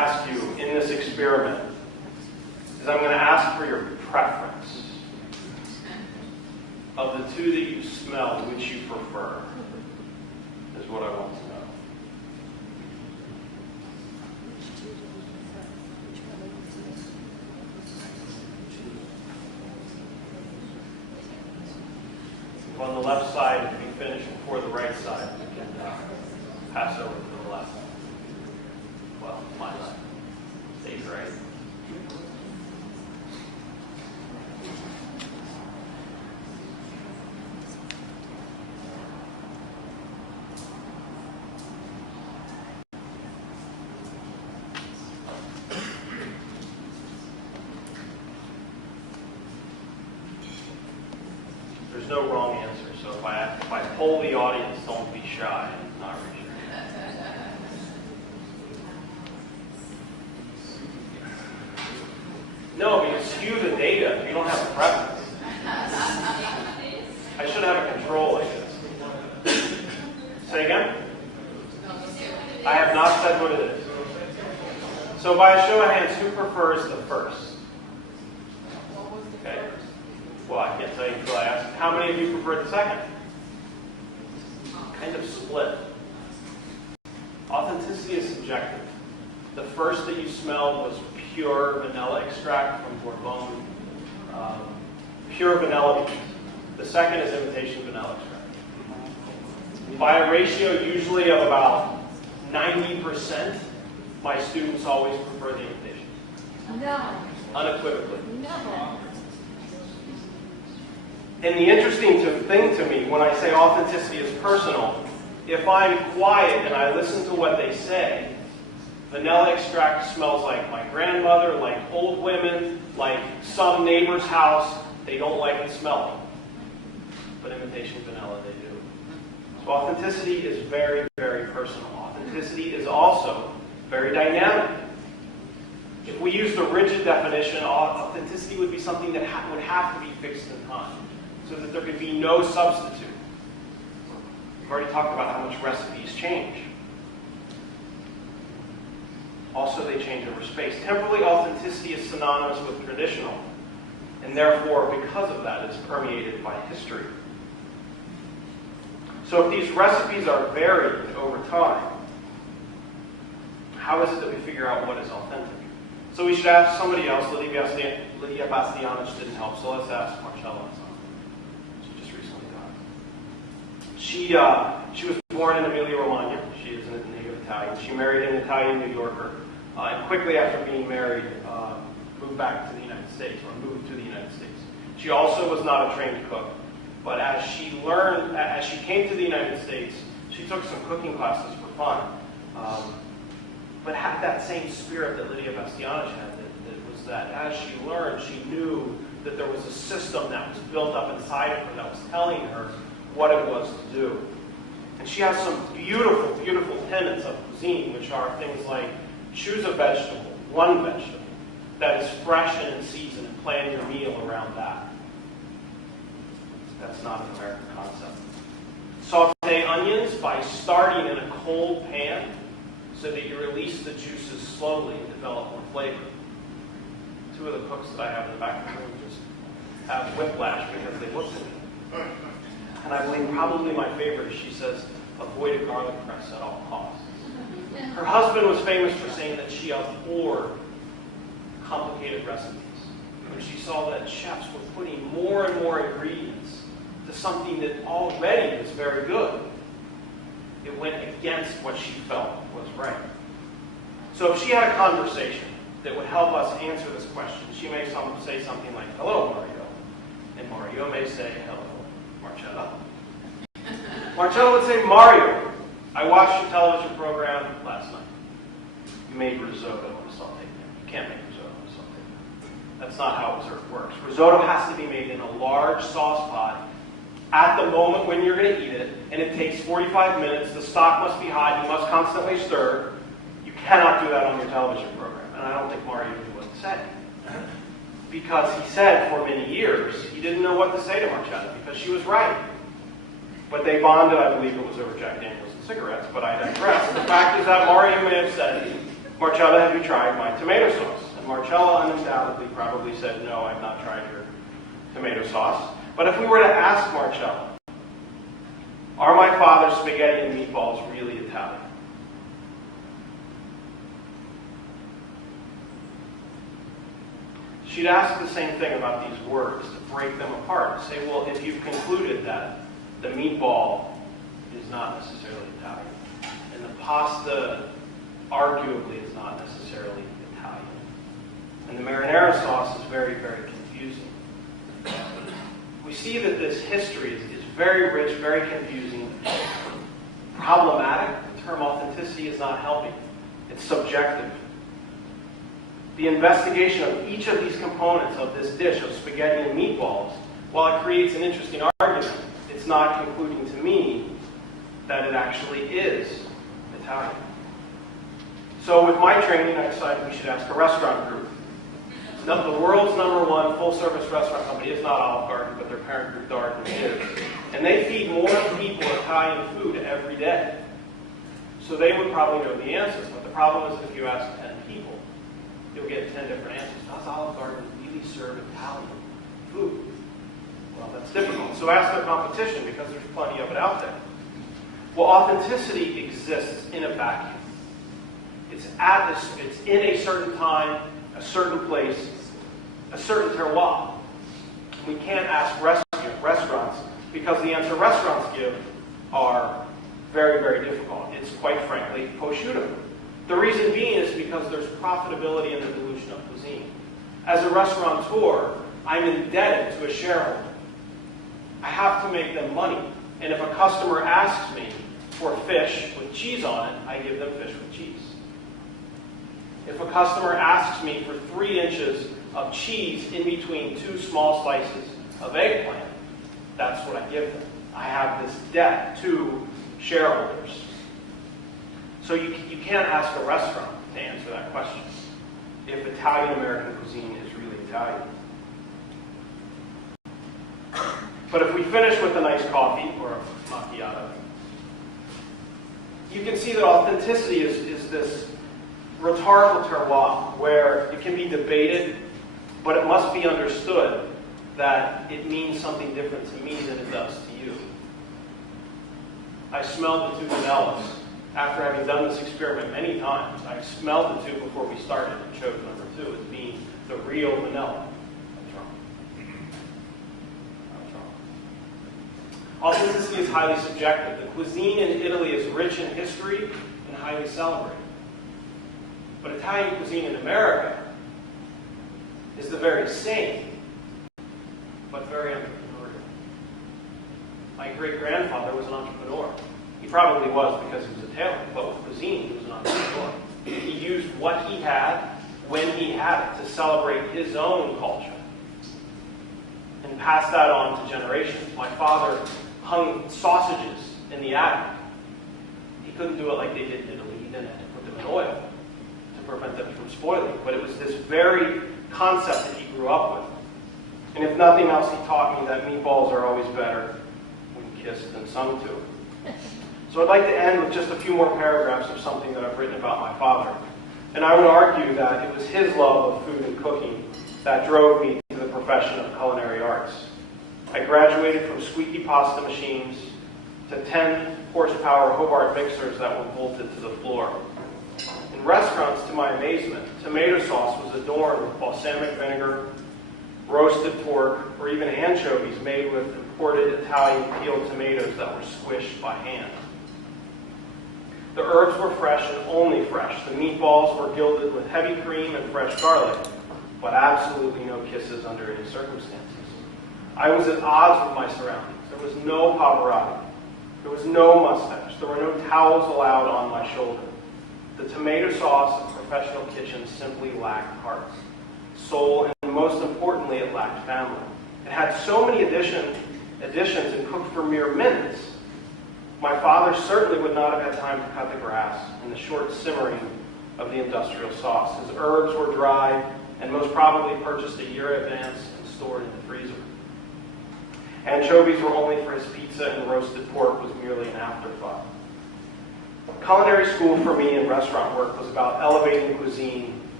experiment is I'm going to ask for your preference. Of the two that you smell, which you prefer, is what I want to know. On the left side, if you finish before the right side, you can pass over to the left. Well, my left. Stage right. There's no wrong answer, so if I poll the audience, don't be shy and not raise your hand. No, but you skew the data if you don't have a preference. I should have a control like this. Say again? I have not said what it is. So by a show of hands, who prefers the first? Okay. Well, I can't tell you until I ask. How many of you prefer the second? Kind of split. Authenticity is subjective. The first that you smelled was pure vanilla extract from Bourbon, pure vanilla beans. The second is imitation vanilla extract. By a ratio usually of about 90%, my students always prefer the imitation. No. Unequivocally. No. And the interesting thing to me, when I say authenticity is personal, if I'm quiet and I listen to what they say, vanilla extract smells like my grandmother, like old women, like some neighbor's house. They don't like the smell. But imitation vanilla, they do. So authenticity is very, very personal. Authenticity is also very dynamic. If we use the rigid definition, authenticity would be something that would have to be fixed in time, so that there could be no substitute. We've already talked about how much recipes change. Also, they change over space. Temporally, authenticity is synonymous with traditional, and therefore, because of that, it's permeated by history. So if these recipes are varied over time, how is it that we figure out what is authentic? So we should ask somebody else. Lydia Bastianich didn't help, so let's ask Marcella. She just recently died. She was born in Emilia-Romagna. She is a native Italian. She married an Italian New Yorker, and quickly after being married, moved back to the United States, or moved to the United States. She also was not a trained cook, but as she came to the United States, she took some cooking classes for fun, but had that same spirit that Lydia Bastianich had, that was that as she learned, she knew that there was a system that was built up inside of her that was telling her what it was to do. And she has some beautiful, beautiful tenets of cuisine, which are things like choose a vegetable, one vegetable, that is fresh and in season, and plan your meal around that. That's not an American concept. Saute onions by starting in a cold pan so that you release the juices slowly and develop more flavor. Two of the cooks that I have in the back of the room just have whiplash because they looked at me. And I believe probably my favorite is she says, avoid a garlic press at all costs. Her husband was famous for saying that she abhorred complicated recipes. When she saw that chefs were putting more and more ingredients to something that already was very good, it went against what she felt was right. So if she had a conversation that would help us answer this question, she may say something like, hello, Mario. And Mario may say, hello, Marcella. Marcella would say, Mario, I watched your television program last night. You made risotto on a saute pan. You can't make risotto on a saute pan. That's not how it works. Risotto has to be made in a large sauce pot at the moment when you're going to eat it, and it takes 45 minutes. The stock must be hot. You must constantly stir. You cannot do that on your television program. And I don't think Mario knew what to say. Because he said for many years, he didn't know what to say to Marcella because she was right. But they bonded, I believe it was over Jack Daniels and cigarettes, but I digress. The fact is that Mario may have said, Marcella, have you tried my tomato sauce? And Marcella undoubtedly probably said, no, I've not tried your tomato sauce. But if we were to ask Marcella, are my father's spaghetti and meatballs really Italian? She'd ask the same thing about these words, to break them apart. Say, well, if you've concluded that the meatball is not necessarily Italian, and the pasta arguably is not necessarily Italian, and the marinara sauce is very, very confusing. We see that this history is very rich, very confusing, problematic. The term authenticity is not helping. It's subjective. The investigation of each of these components of this dish of spaghetti and meatballs, while it creates an interesting argument, it's not concluding to me that it actually is Italian. So with my training, I decided we should ask a restaurant group. The world's #1 full-service restaurant company is not Olive Garden, but their parent group, Darden, is. And they feed more people Italian food every day. So they would probably know the answers. But the problem is if you ask 10 people, you'll get 10 different answers. Does Olive Garden really serve Italian food? Well, that's difficult. So ask their competition, because there's plenty of it out there. Well, authenticity exists in a vacuum. It's in a certain time, a certain place, a certain terroir. We can't ask restaurants, because the answer restaurants give are very, very difficult. It's quite frankly Fauxciutto. The reason being is because there's profitability in the dilution of cuisine. As a restaurateur, I'm indebted to a shareholder. I have to make them money. And if a customer asks me for fish with cheese on it, I give them fish with cheese. If a customer asks me for 3 inches of cheese in between 2 small slices of eggplant, that's what I give them. I have this debt to shareholders. So you can't ask a restaurant to answer that question, if Italian-American cuisine is really Italian. But if we finish with a nice coffee or a macchiato, you can see that authenticity is this rhetorical terroir where it can be debated, but it must be understood that it means something different to me than it does to you. I smelled the 2 vanillas. After having done this experiment many times, I smelled the 2 before we started and chose number 2 as being the real vanilla. That's wrong. That's wrong. Authenticity is highly subjective. The cuisine in Italy is rich in history and highly celebrated. But Italian cuisine in America is the very same, but very entrepreneurial. My great-grandfather was an entrepreneur. He probably was because he was a tailor, but with cuisine, he was an entrepreneur. He used what he had when he had it to celebrate his own culture and pass that on to generations. My father hung sausages in the attic. He couldn't do it like they did in Italy. He didn't have to put them in oil to prevent them from spoiling. But it was this very concept that he grew up with. And if nothing else, he taught me that meatballs are always better when kissed than sung to. So I'd like to end with just a few more paragraphs of something that I've written about my father. And I would argue that it was his love of food and cooking that drove me to the profession of culinary arts. I graduated from squeaky pasta machines to 10 horsepower Hobart mixers that were bolted to the floor. In restaurants, to my amazement, tomato sauce was adorned with balsamic vinegar, roasted pork, or even anchovies made with imported Italian peeled tomatoes that were squished by hand. The herbs were fresh and only fresh. The meatballs were gilded with heavy cream and fresh garlic, but absolutely no kisses under any circumstances. I was at odds with my surroundings. There was no Pavarotti. There was no mustache. There were no towels allowed on my shoulder. The tomato sauce of professional kitchens simply lacked heart, soul, and most importantly, it lacked family. It had so many additions and cooked for mere minutes. My father certainly would not have had time to cut the grass in the short simmering of the industrial sauce. His herbs were dry and most probably purchased a year in advance and stored in the freezer. Anchovies were only for his pizza, and roasted pork was merely an afterthought. Culinary school for me in restaurant work was about elevating cuisine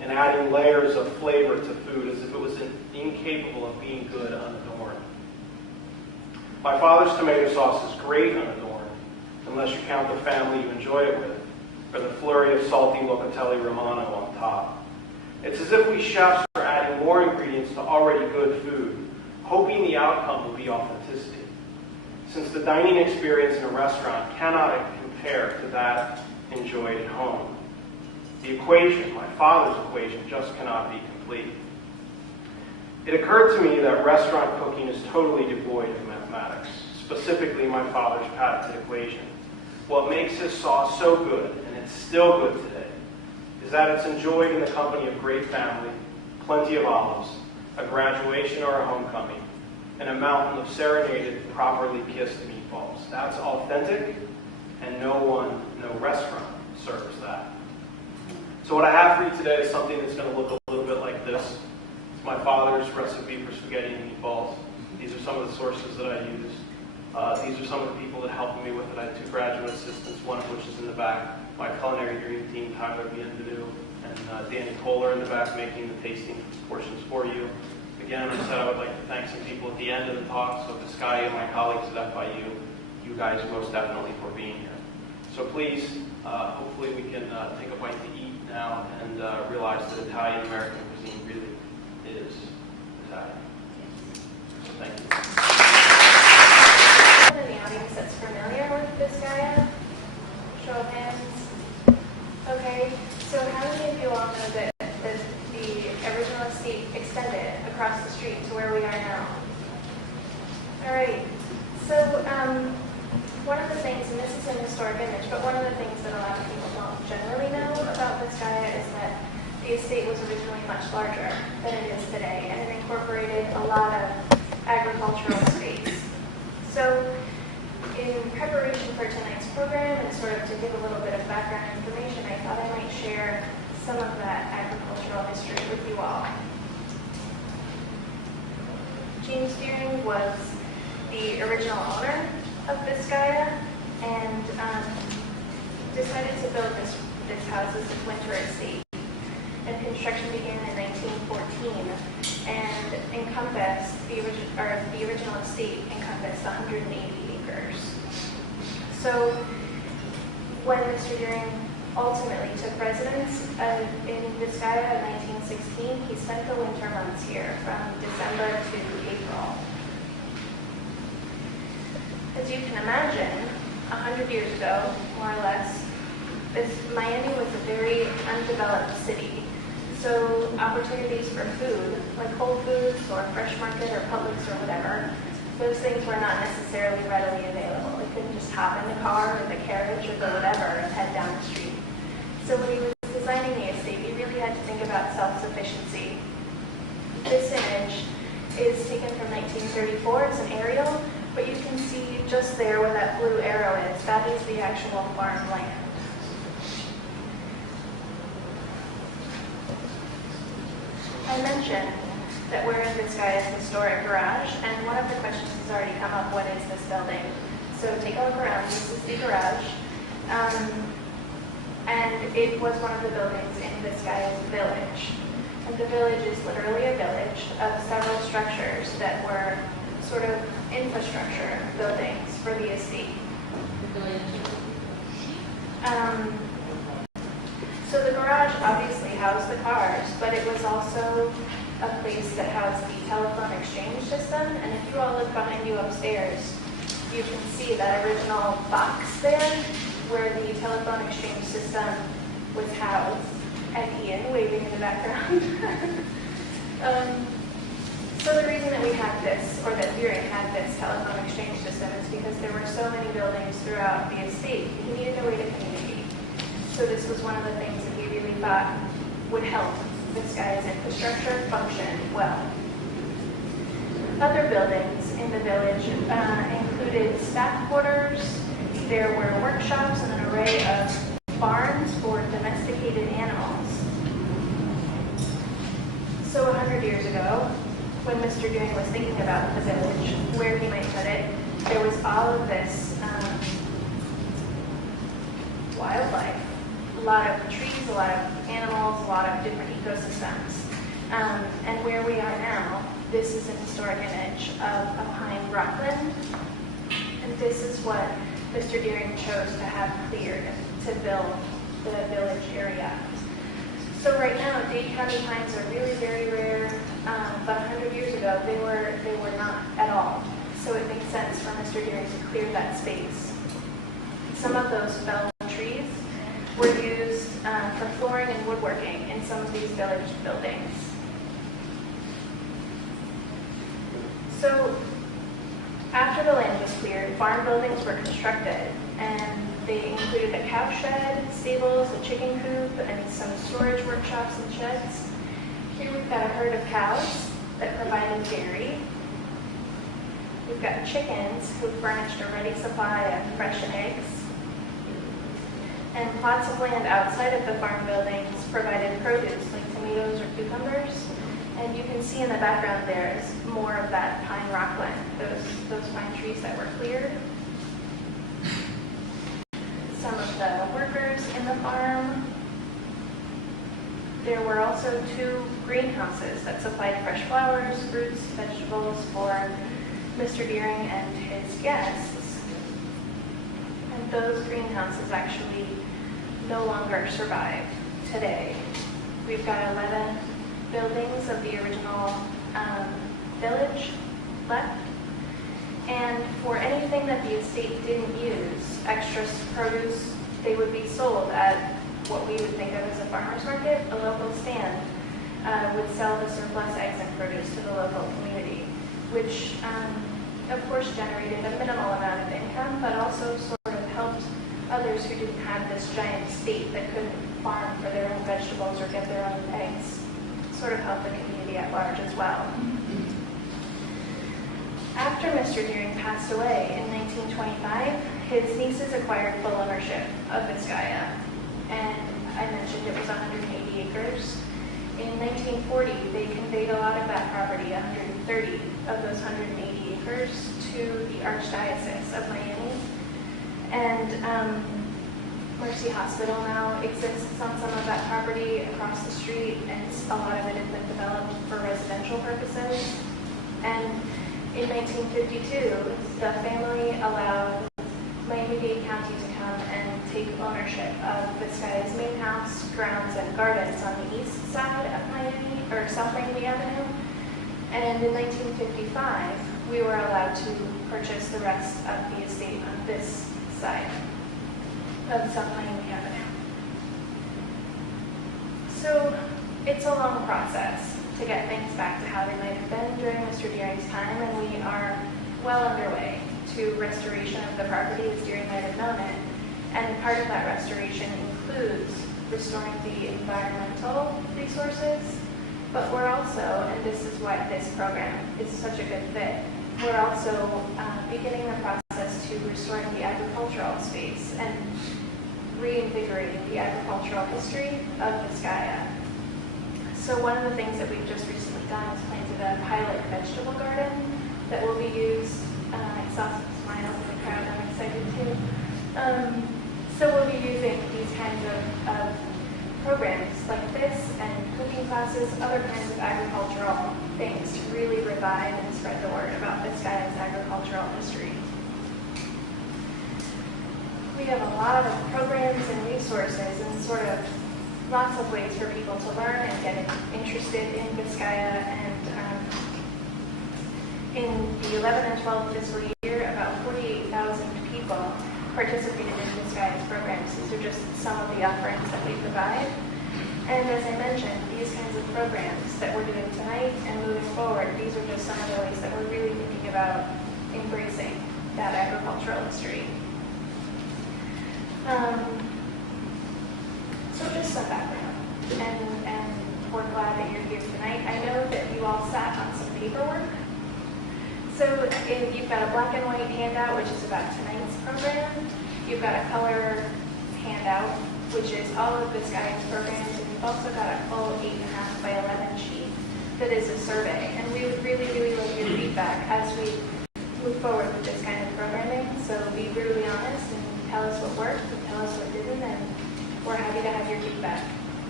and adding layers of flavor to food as if it was incapable of being good unadorned. My father's tomato sauce is great unadorned, unless you count the family you enjoy it with, or the flurry of salty locatelli romano on top. It's as if we chefs are adding more ingredients to already good food, hoping the outcome will be authenticity. Since the dining experience in a restaurant cannot compare to that enjoyed at home. The equation, my father's equation, just cannot be complete. It occurred to me that restaurant cooking is totally devoid of mathematics, specifically my father's patented equation. What makes his sauce so good, and it's still good today, is that it's enjoyed in the company of great family, plenty of olives, a graduation or a homecoming, and a mountain of serenaded, properly kissed meatballs. That's authentic, and no restaurant serves that. So what I have for you today is something that's going to look a little bit like this. It's my father's recipe for spaghetti and meatballs. These are some of the sources that I use. These are some of the people that helped me with it. I had 2 graduate assistants, one of which is in the back. My culinary dream team, Tyler Bienvenu and Danny Kohler in the back, making the tasting portions for you. Again, I said I would like to thank some people at the end of the talk. So Viscaya and my colleagues at FIU, you guys most definitely for being here. So please, hopefully we can take a bite to eat now and realize that Italian-American cuisine really is Italian. So thank you. In the audience that's familiar with Viscaya? Show of hands. Okay, so how many of you all know that the original estate extended across the street to where we are now? All right, so one of the things, and this is an historic image, but one of the things that a lot of people don't generally know about Viscaya is that the estate was originally much larger than it is today, and it incorporated a lot of agricultural space. So in preparation for tonight's program, and sort of to give a little bit of background information, I thought I might share some of that agricultural history with you all. James Deering was the original owner of Viscaya and decided to build this house as a winter estate. And construction began in 1914 and encompassed the original estate encompassed 180 acres. So when Mr. Deering ultimately took residence in Viscaya in 1916, he spent the winter months here from December to April. As you can imagine, 100 years ago, more or less, Miami was a very undeveloped city. So opportunities for food, like Whole Foods or Fresh Market or Publix or whatever, those things were not necessarily readily available. We couldn't just hop in the car or the carriage or the whatever and head down the street. So when he was designing the estate, he really had to think about self-sufficiency. This image is taken from 1934. It's an aerial, but you can see just there where that blue arrow is, that is the actual farmland. I mentioned that we're in Viscaya's historic garage, and one of the questions has already come up, what is this building? So take a look around, this is the garage. And it was one of the buildings in Viscaya's village. And the village is literally a village of several structures that were sort of infrastructure buildings for the estate. So the garage obviously housed the cars, but it was also a place that housed the telephone exchange system. And if you all look behind you upstairs, you can see that original box there where the telephone exchange system was housed. And Ian waving in the background. So the reason that we had this, or that Deering had this telephone exchange system, is because there were so many buildings throughout the estate. He needed a way to communicate. So this was one of the things that he really thought would help Viscaya's infrastructure function well. Other buildings in the village included staff quarters. There were workshops and an array of barns for domesticated animals. So 100 years ago, when Mr. Deering was thinking about the village, where he might put it, there was all of this wildlife, a lot of trees, a lot of animals, a lot of different ecosystems. And where we are now, this is an historic image of a pine rockland. And this is what Mr. Deering chose to have cleared to build the village area. So right now, Dade County pines are really very rare, but 100 years ago, they were not at all. So it makes sense for Mr. Deering to clear that space. Some of those felled trees were used for flooring and woodworking in some of these village buildings. So after the land was cleared, farm buildings were constructed, and they included a cow shed, stables, a chicken coop, and some storage workshops and sheds. Here we've got a herd of cows that provided dairy. We've got chickens who furnished a ready supply of fresh eggs. And plots of land outside of the farm buildings provided produce like tomatoes or cucumbers. And you can see in the background there is more of that pine rockland, those pine trees that were cleared. Some of the workers in the farm. There were also 2 greenhouses that supplied fresh flowers, fruits, vegetables for Mr. Deering and his guests. And those greenhouses actually no longer survive today. We've got 11 buildings of the original village left. And for anything that the estate didn't use, extra produce, they would be sold at what we would think of as a farmer's market. A local stand would sell the surplus eggs and produce to the local community, which of course generated a minimal amount of income, but also sort of helped others who didn't have this giant estate that couldn't farm for their own vegetables or get their own eggs, sort of helped the community at large as well. After Mr. Deering passed away in 1925, his nieces acquired full ownership of Vizcaya, and I mentioned it was 180 acres. In 1940, they conveyed a lot of that property, 130 of those 180 acres, to the Archdiocese of Miami. And Mercy Hospital now exists on some of that property across the street, and a lot of it has been developed for residential purposes. And in 1952, the family allowed Miami-Dade County to come and take ownership of Vizcaya's main house, grounds, and gardens on the east side of Miami, or South Miami Avenue. And in 1955, we were allowed to purchase the rest of the estate on this side of South Miami Avenue. So it's a long process to get things back to how they might have been during Mr. Deering's time, and we are well underway to restoration of the property as Deering might have known it. And part of that restoration includes restoring the environmental resources, but we're also, and this is why this program is such a good fit, we're also beginning the process to restoring the agricultural space and reinvigorating the agricultural history of Vizcaya. So one of the things that we've just recently done is planted a pilot vegetable garden that will be used. I saw some smiles in the crowd, I'm excited too. So we'll be using these kinds of programs like this and cooking classes, other kinds of agricultural things to really revive and spread the word about Vizcaya's agricultural history. We have a lot of programs and resources and sort of lots of ways for people to learn and get interested in Vizcaya. And in the 11 and 12 fiscal year, about 48,000 people participated in Vizcaya's programs. These are just some of the offerings that we provide. And as I mentioned, these kinds of programs that we're doing tonight and moving forward, these are just some of the ways that we're really thinking about embracing that agricultural history. So just some background, and we're glad that you're here tonight. I know that you all sat on some paperwork. So you've got a black and white handout, which is about tonight's program. You've got a color handout, which is all of Vizcaya's programs, and you've also got a full 8.5 by 11 sheet that is a survey. And we would really, really love your feedback as we move forward with this kind of programming. So be brutally honest and tell us what worked and tell us what didn't, and we're happy to have your feedback.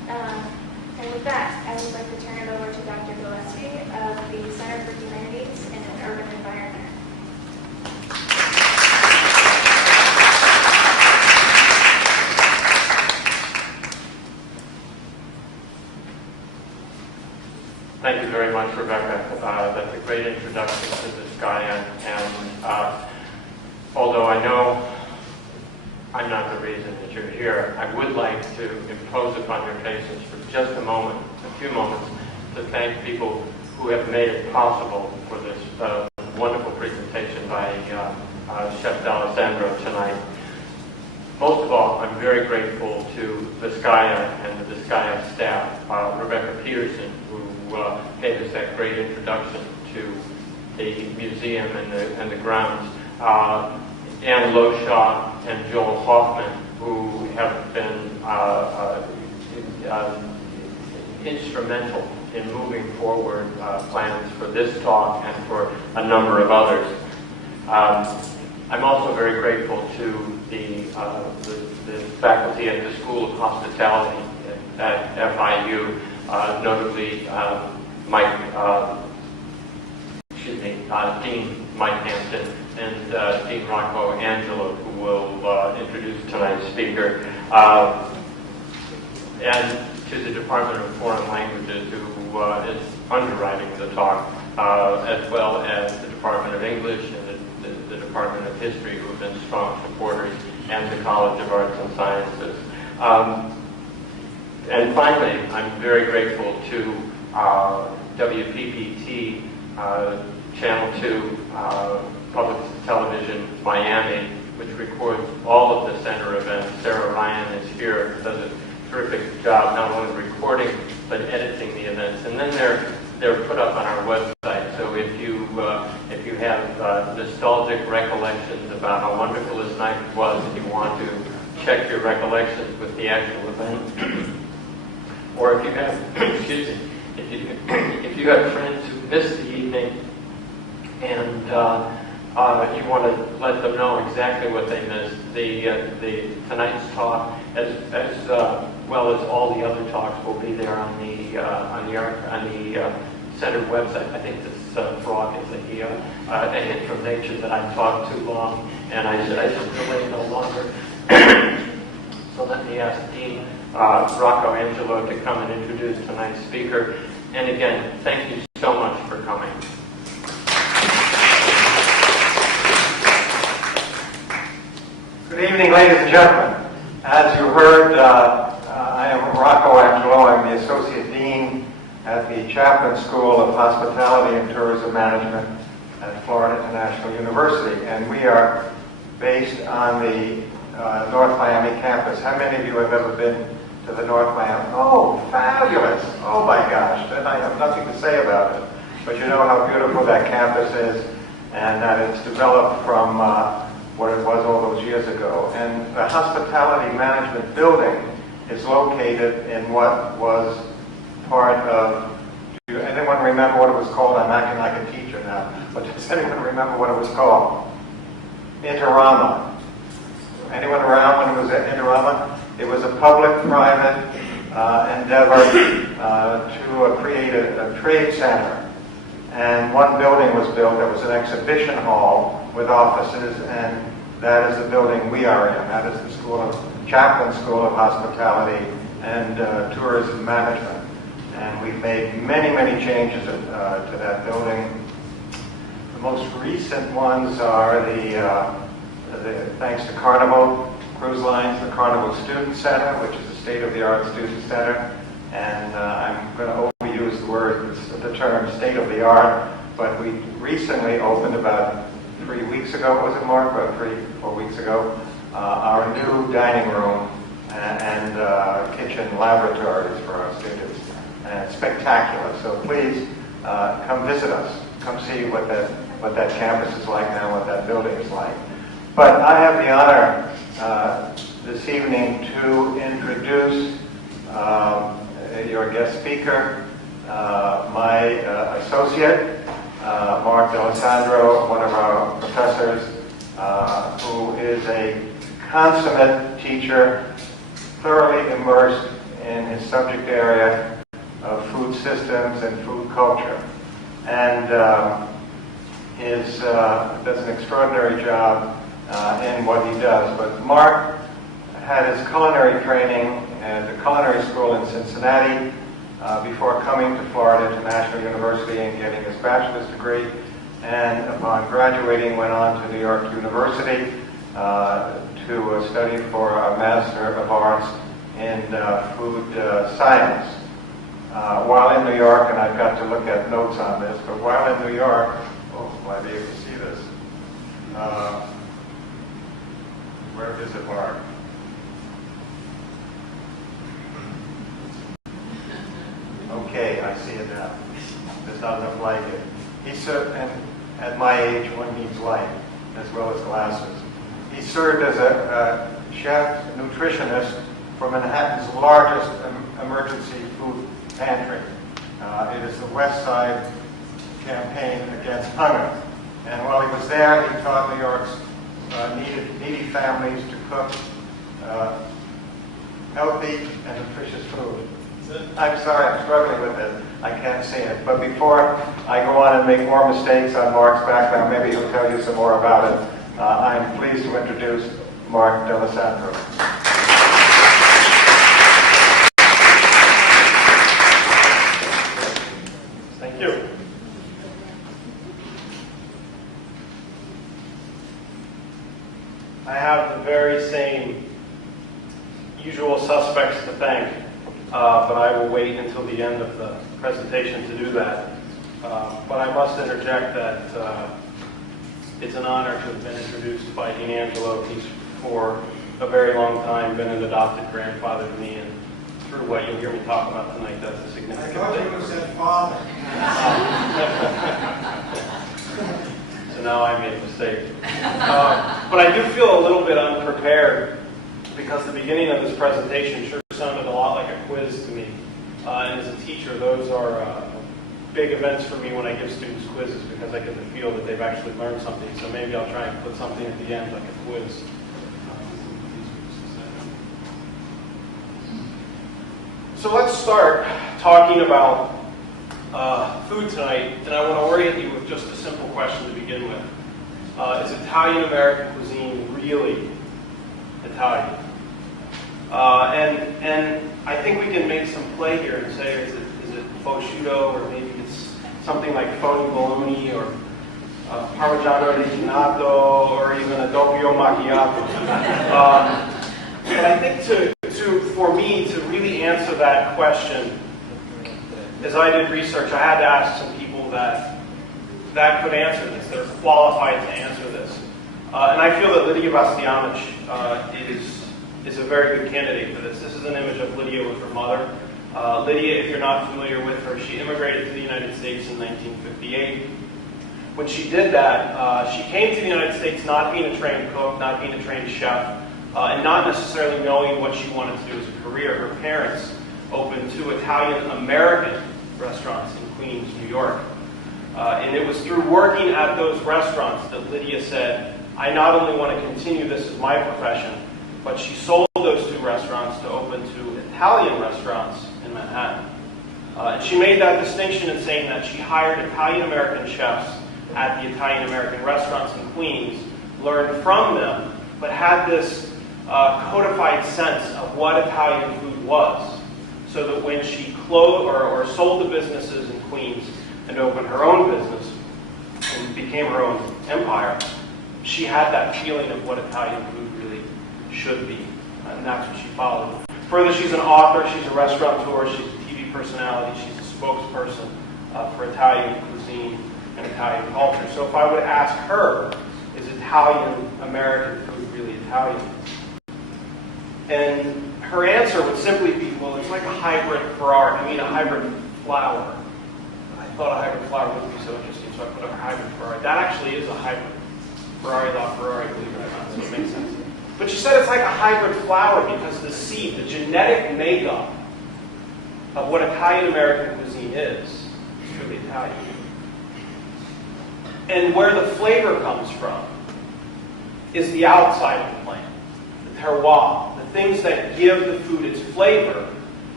And with that, I would like to turn it over to Dr. Gillespie of the Center for Humanities in an Urban Environment. Thank you very much, Rebecca. That's a great introduction to this guy, and although I know I'm not the reason that you're here, I would like to impose upon your patience for just a few moments, to thank people who have made it possible for this wonderful presentation by Chef D'Alessandro tonight. Most of all, I'm very grateful to Vizcaya and the Vizcaya staff, Rebecca Peterson, who gave us that great introduction to the museum and the grounds, Ann Loshaw and Joel Hoffman, who have been instrumental in moving forward plans for this talk and for a number of others. I'm also very grateful to the faculty at the School of Hospitality at FIU, notably Dean Mike Hampton and Dean Rocco Angelo, who will introduce tonight's speaker, and to the Department of Foreign Languages, who is underwriting the talk, as well as the Department of English and the Department of History, who have been strong supporters, and the College of Arts and Sciences. And finally, I'm very grateful to WPPT, Channel 2, Public Television Miami, which records all of the center events. Sarah Ryan is here, does a terrific job not only recording but editing the events, and then they're put up on our website. So if you have nostalgic recollections about how wonderful this night was, if you want to check your recollections with the actual event, or if you have if you have friends who missed the evening and you want to let them know exactly what they missed, tonight's talk, as well as all the other talks, will be there on the center website. I think this frog is a hint from nature that I talked too long, and I should delay no longer. So let me ask Dean Rocco Angelo to come and introduce tonight's speaker. And again, thank you so much for coming. Good evening, ladies and gentlemen. As you heard, I am Rocco Angelo. I'm the Associate Dean at the Chaplin School of Hospitality and Tourism Management at Florida International University. And we are based on the North Miami campus. How many of you have ever been to the North Miami? Oh, fabulous. Oh my gosh. Then I have nothing to say about it. But you know how beautiful that campus is, and that it's developed from what it was all those years ago. And the hospitality management building is located in what was part of, do anyone remember what it was called? I'm acting like a teacher now, but does anyone remember what it was called? Interama. Anyone around when it was at Interama? It was a public-private endeavor to create a trade center. And one building was built that was an exhibition hall with offices, and that is the building we are in. That is the Chaplin School of Hospitality and Tourism Management. And we've made many, many changes to that building. The most recent ones are thanks to Carnival Cruise Lines, the Carnival Student Center, which is a state-of-the-art student center. And I'm going to overuse the term state-of-the-art, but we recently opened about 3 weeks ago, was it Mark? About 3-4 weeks ago, our new dining room and kitchen laboratories for our students. And it's spectacular. So please come visit us. Come see what that campus is like now, what that building is like. But I have the honor this evening to introduce your guest speaker, my associate, Mark D'Alessandro, one of our professors, who is a consummate teacher, thoroughly immersed in his subject area of food systems and food culture, and does an extraordinary job in what he does. But Mark had his culinary training at the culinary school in Cincinnati before coming to Florida International University and getting his bachelor's degree, and upon graduating went on to New York University to study for a Master of Arts in Food Science. While in New York, and I've got to look at notes on this, but while in New York, will I be able to see this? Where is it, Mark? Okay, I see it now. There's not enough light here. He served, and at my age, one needs light as well as glasses. He served as a chef nutritionist for Manhattan's largest emergency food pantry. It is the West Side campaign against hunger. And while he was there, he taught New York's needy families to cook healthy and nutritious food. I'm sorry, I'm struggling with it. I can't see it. But before I go on and make more mistakes on Mark's background, maybe he'll tell you some more about it. I'm pleased to introduce Mark D'Alessandro. Thank you. I have the very same usual suspects to thank, but I will wait until the end of the presentation to do that. But I must interject that it's an honor to have been introduced by Dean Angelo. He's for a very long time been an adopted grandfather to me, and through what you'll hear me talk about tonight, that's a significant thing. I thought you would have said father. So now I made a mistake. But I do feel a little bit unprepared because the beginning of this presentation sure sounded a lot like a quiz to me. And as a teacher, those are big events for me when I give students quizzes because I get to feel that they've actually learned something. So maybe I'll try and put something at the end like a quiz. So let's start talking about food tonight, and I want to orient you with just a simple question to begin with. Is Italian-American cuisine really Italian? And I think we can make some play here and say, is it Fauxciutto, or maybe it's something like phony bologna, or Parmigiano Reggianato, or even a doppio macchiato. But I think for me to really answer that question, as I did research, I had to ask some people that could answer this, that are qualified to answer this. And I feel that Lydia Bastianich is a very good candidate for this. This is an image of Lydia with her mother. Lydia, if you're not familiar with her, she immigrated to the United States in 1958. When she did that, she came to the United States not being a trained cook, not being a trained chef, and not necessarily knowing what she wanted to do as a career. Her parents opened 2 Italian-American restaurants in Queens, New York. And it was through working at those restaurants that Lydia said, I not only want to continue this as my profession, but she sold those 2 restaurants to open 2 Italian restaurants in Manhattan. And she made that distinction in saying that she hired Italian-American chefs at the Italian-American restaurants in Queens, learned from them, but had this codified sense of what Italian food was, so that when she closed or sold the businesses in Queens and opened her own business and became her own empire, she had that feeling of what Italian food really should be, and that's what she followed. Further, she's an author, she's a restaurateur, she's a TV personality, she's a spokesperson for Italian cuisine and Italian culture. So if I would ask her, is Italian-American food really Italian? And her answer would simply be, well, it's like a hybrid a hybrid flour. I thought a hybrid flour wouldn't be so interesting, so I put a hybrid Ferrari. That actually is a hybrid. Ferrari la Ferrari, believe it or not, so it makes sense. But she said it's like a hybrid flour because the seed, the genetic makeup of what Italian-American cuisine is truly Italian. And where the flavor comes from is the outside of the plant, the terroir, the things that give the food its flavor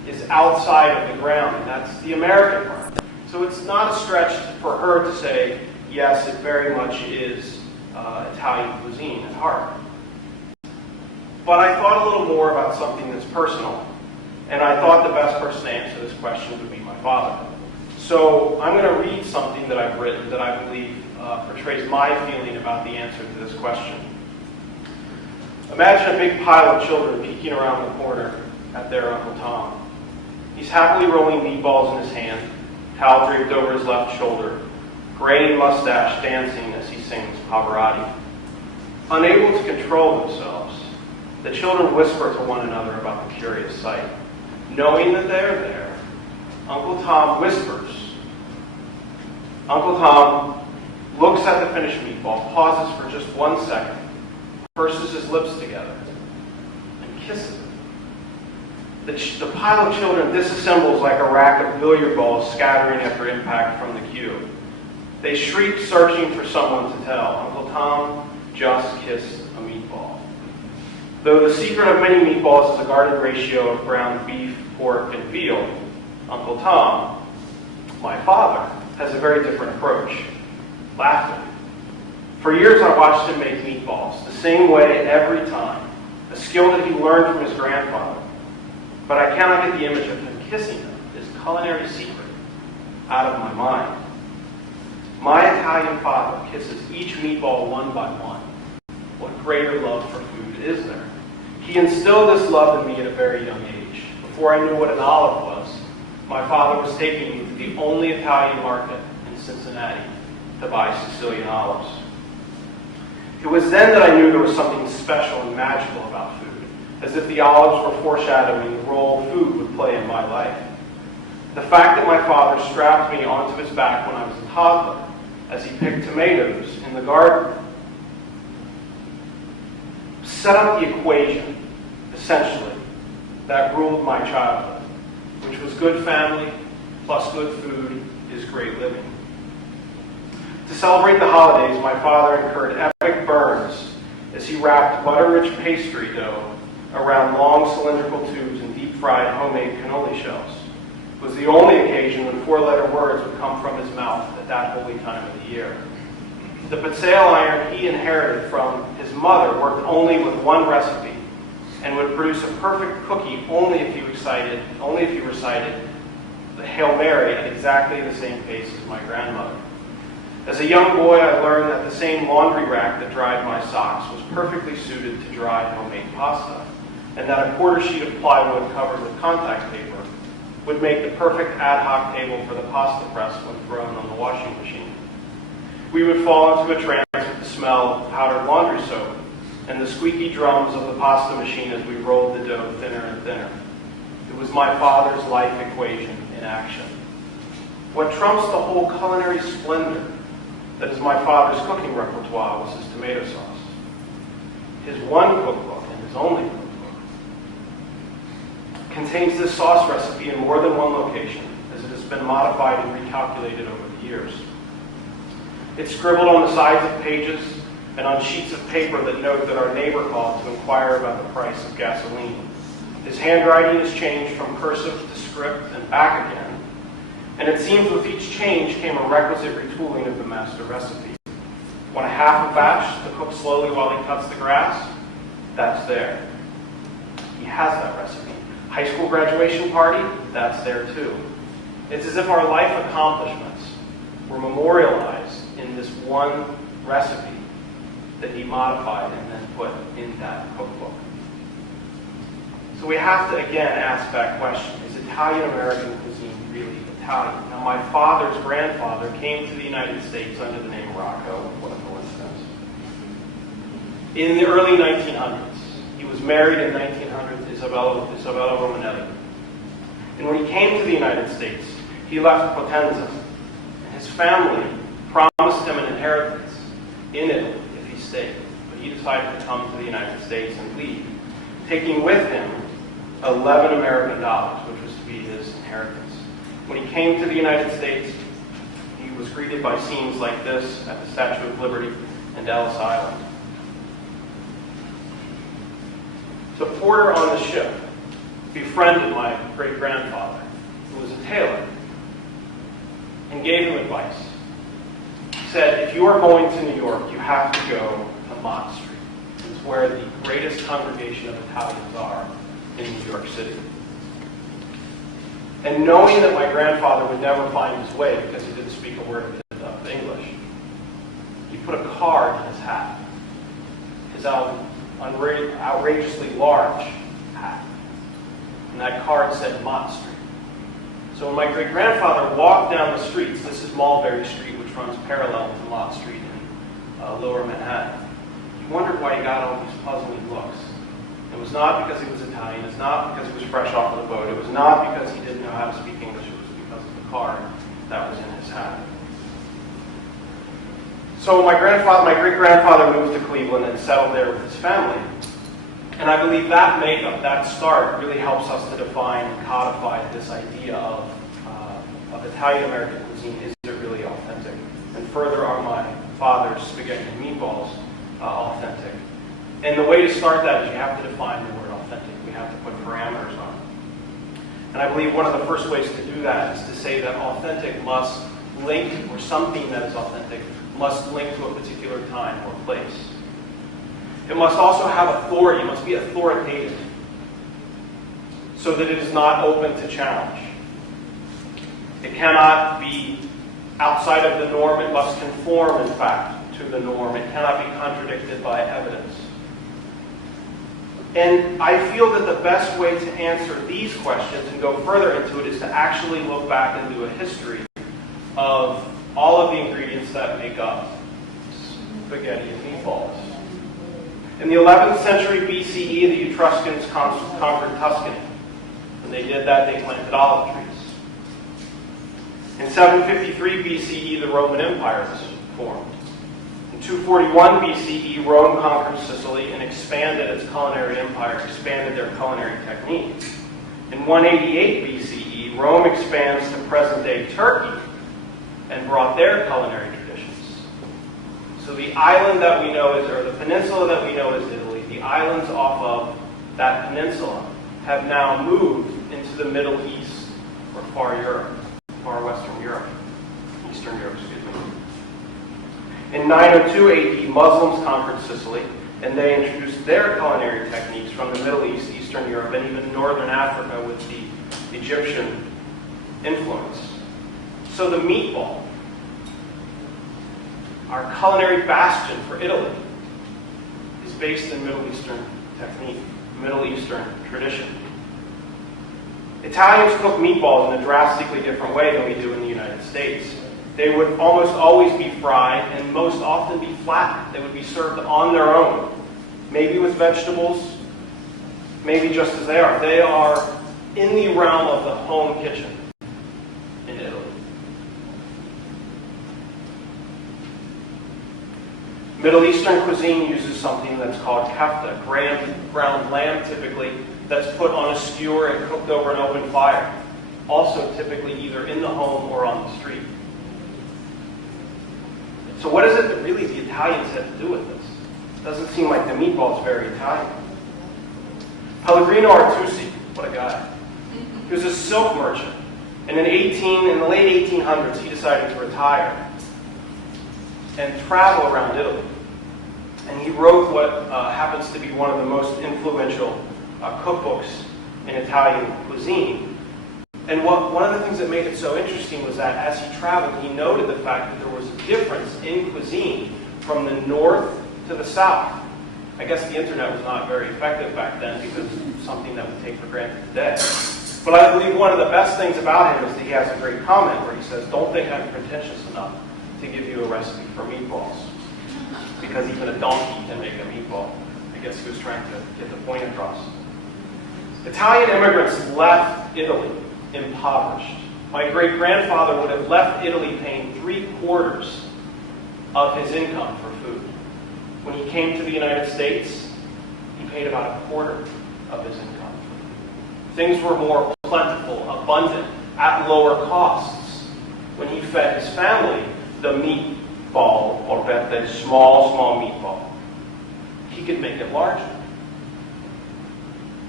is outside of the ground, and that's the American part. So it's not a stretch for her to say, yes, it very much is Italian cuisine at heart. But I thought a little more about something that's personal, and I thought the best person to answer this question would be my father. So I'm going to read something that I've written that I believe portrays my feeling about the answer to this question. Imagine a big pile of children peeking around the corner at their Uncle Tom. He's happily rolling meatballs in his hand, towel draped over his left shoulder, graying mustache dancing as he sings Pavarotti. Unable to control themselves, the children whisper to one another about the curious sight. Knowing that they're there, Uncle Tom whispers. Uncle Tom looks at the finished meatball, pauses for just 1 second, purses his lips together, and kisses it. The pile of children disassembles like a rack of billiard balls scattering after impact from the cue. They shriek, searching for someone to tell. Uncle Tom just kissed a meatball. Though the secret of many meatballs is a guarded ratio of ground beef, pork, and veal, Uncle Tom, my father, has a very different approach. Laughter. For years I watched him make meatballs, the same way every time, a skill that he learned from his grandfather. But I cannot get the image of him kissing them, his culinary secret, out of my mind. My Italian father kisses each meatball one by one. What greater love for food is there? He instilled this love in me at a very young age. Before I knew what an olive was, my father was taking me to the only Italian market in Cincinnati to buy Sicilian olives. It was then that I knew there was something special and magical about food, as if the olives were foreshadowing the role food would play in my life. The fact that my father strapped me onto his back when I was a toddler, as he picked tomatoes in the garden, set up the equation, essentially, that ruled my childhood, which was good family plus good food is great living. To celebrate the holidays, my father incurred epic burns as he wrapped butter-rich pastry dough around long cylindrical tubes and deep-fried homemade cannoli shells. It was the only occasion when 4-letter words would come from his mouth at that holy time of the year. The pizzelle iron he inherited from his mother worked only with one recipe and would produce a perfect cookie only if he recited the Hail Mary at exactly the same pace as my grandmother. As a young boy, I learned that the same laundry rack that dried my socks was perfectly suited to dry homemade pasta, and that a quarter sheet of plywood covered with contact paper would make the perfect ad hoc table for the pasta press when thrown on the washing machine. We would fall into a trance with the smell of powdered laundry soap and the squeaky drums of the pasta machine as we rolled the dough thinner and thinner. It was my father's life equation in action. What trumps the whole culinary splendor that is my father's cooking repertoire was his tomato sauce. His one cookbook, and his only cookbook, contains this sauce recipe in more than one location, as it has been modified and recalculated over the years. It's scribbled on the sides of pages and on sheets of paper that note that our neighbor called to inquire about the price of gasoline. His handwriting is changed from cursive to script and back again, and it seems with each change came a requisite retooling of the master recipe. Want a half a batch to cook slowly while he cuts the grass? That's there. He has that recipe. High school graduation party? That's there too. It's as if our life accomplishments were memorialized in this one recipe that he modified and then put in that cookbook. So we have to again ask that question, is Italian-American cuisine really Italian? Now my father's grandfather came to the United States under the name Rocco, what a coincidence, in the early 1900s. He was married in 1900 to Isabella Romanelli. And when he came to the United States, he left Potenza. And his family promised him an inheritance in Italy if he stayed. But he decided to come to the United States and leave, taking with him 11 American dollars, which was to be his inheritance. When he came to the United States, he was greeted by scenes like this at the Statue of Liberty and Ellis Island. The porter on the ship befriended my great-grandfather, who was a tailor, and gave him advice. He said, if you are going to New York, you have to go to Mott Street. It's where the greatest congregation of Italians are in New York City. And knowing that my grandfather would never find his way because he didn't speak a word of English, he put a card in his hat, his outrageously large hat. And that card said Mott Street. So when my great-grandfather walked down the streets, this is Mulberry Street, which runs parallel to Mott Street in Lower Manhattan, he wondered why he got all these puzzling looks. It was not because he was Italian. It's not because he was fresh off of the boat. It was not because he didn't know how to speak English. It was because of the card that was in his hat. So my great-grandfather moved to Cleveland and settled there with his family. And I believe that makeup, that start, really helps us to define and codify this idea of Italian-American cuisine. Is it really authentic? And further, are my father's spaghetti and meatballs authentic? And the way to start that is you have to define the word authentic. We have to put parameters on it. And I believe one of the first ways to do that is to say that authentic must link, or something that is authentic, must link to a particular time or place. It must also have authority. It must be authoritative so that it is not open to challenge. It cannot be outside of the norm. It must conform, in fact, to the norm. It cannot be contradicted by evidence. And I feel that the best way to answer these questions and go further into it is to actually look back and do a history of all of the ingredients that make up spaghetti and meatballs. In the 11th century BCE, the Etruscans conquered Tuscany. When they did that, they planted olive trees. In 753 BCE, the Roman Empire was formed. In 241 BCE, Rome conquered Sicily and expanded its culinary empire, expanded their culinary techniques. In 188 BCE, Rome expands to present-day Turkey and brought their culinary traditions. So the island that we know is, or the peninsula that we know is Italy, the islands off of that peninsula have now moved into the Middle East, or far Europe, far Western Europe, Eastern Europe, excuse me. In 902 AD, Muslims conquered Sicily, and they introduced their culinary techniques from the Middle East, Eastern Europe, and even Northern Africa with the Egyptian influence. So the meatball, our culinary bastion for Italy, is based in Middle Eastern technique, Middle Eastern tradition. Italians cook meatballs in a drastically different way than we do in the United States. They would almost always be fried and most often be flattened. They would be served on their own, maybe with vegetables, maybe just as they are. They are in the realm of the home kitchen in Italy. Middle Eastern cuisine uses something that's called kefta, ground lamb typically, that's put on a skewer and cooked over an open fire. Also typically either in the home or on the street. So what is it that really the Italians had to do with this? It doesn't seem like the meatball is very Italian. Pellegrino Artusi, what a guy. He was a silk merchant. And in the late 1800s, he decided to retire and travel around Italy. And he wrote what happens to be one of the most influential cookbooks in Italian cuisine. And one of the things that made it so interesting was that as he traveled, he noted the fact that there was a difference in cuisine from the north to the south. I guess the internet was not very effective back then because it's something that we take for granted today. But I believe one of the best things about him is that he has a great comment where he says, "Don't think I'm pretentious enough to give you a recipe for meatballs, because even a donkey can make a meatball." I guess he was trying to get the point across. Italian immigrants left Italy impoverished. My great-grandfather would have left Italy paying 3/4 of his income for food. When he came to the United States, he paid about 1/4 of his income. Things were more plentiful, abundant, at lower costs. When he fed his family the meatball, or the small meatball, he could make it larger.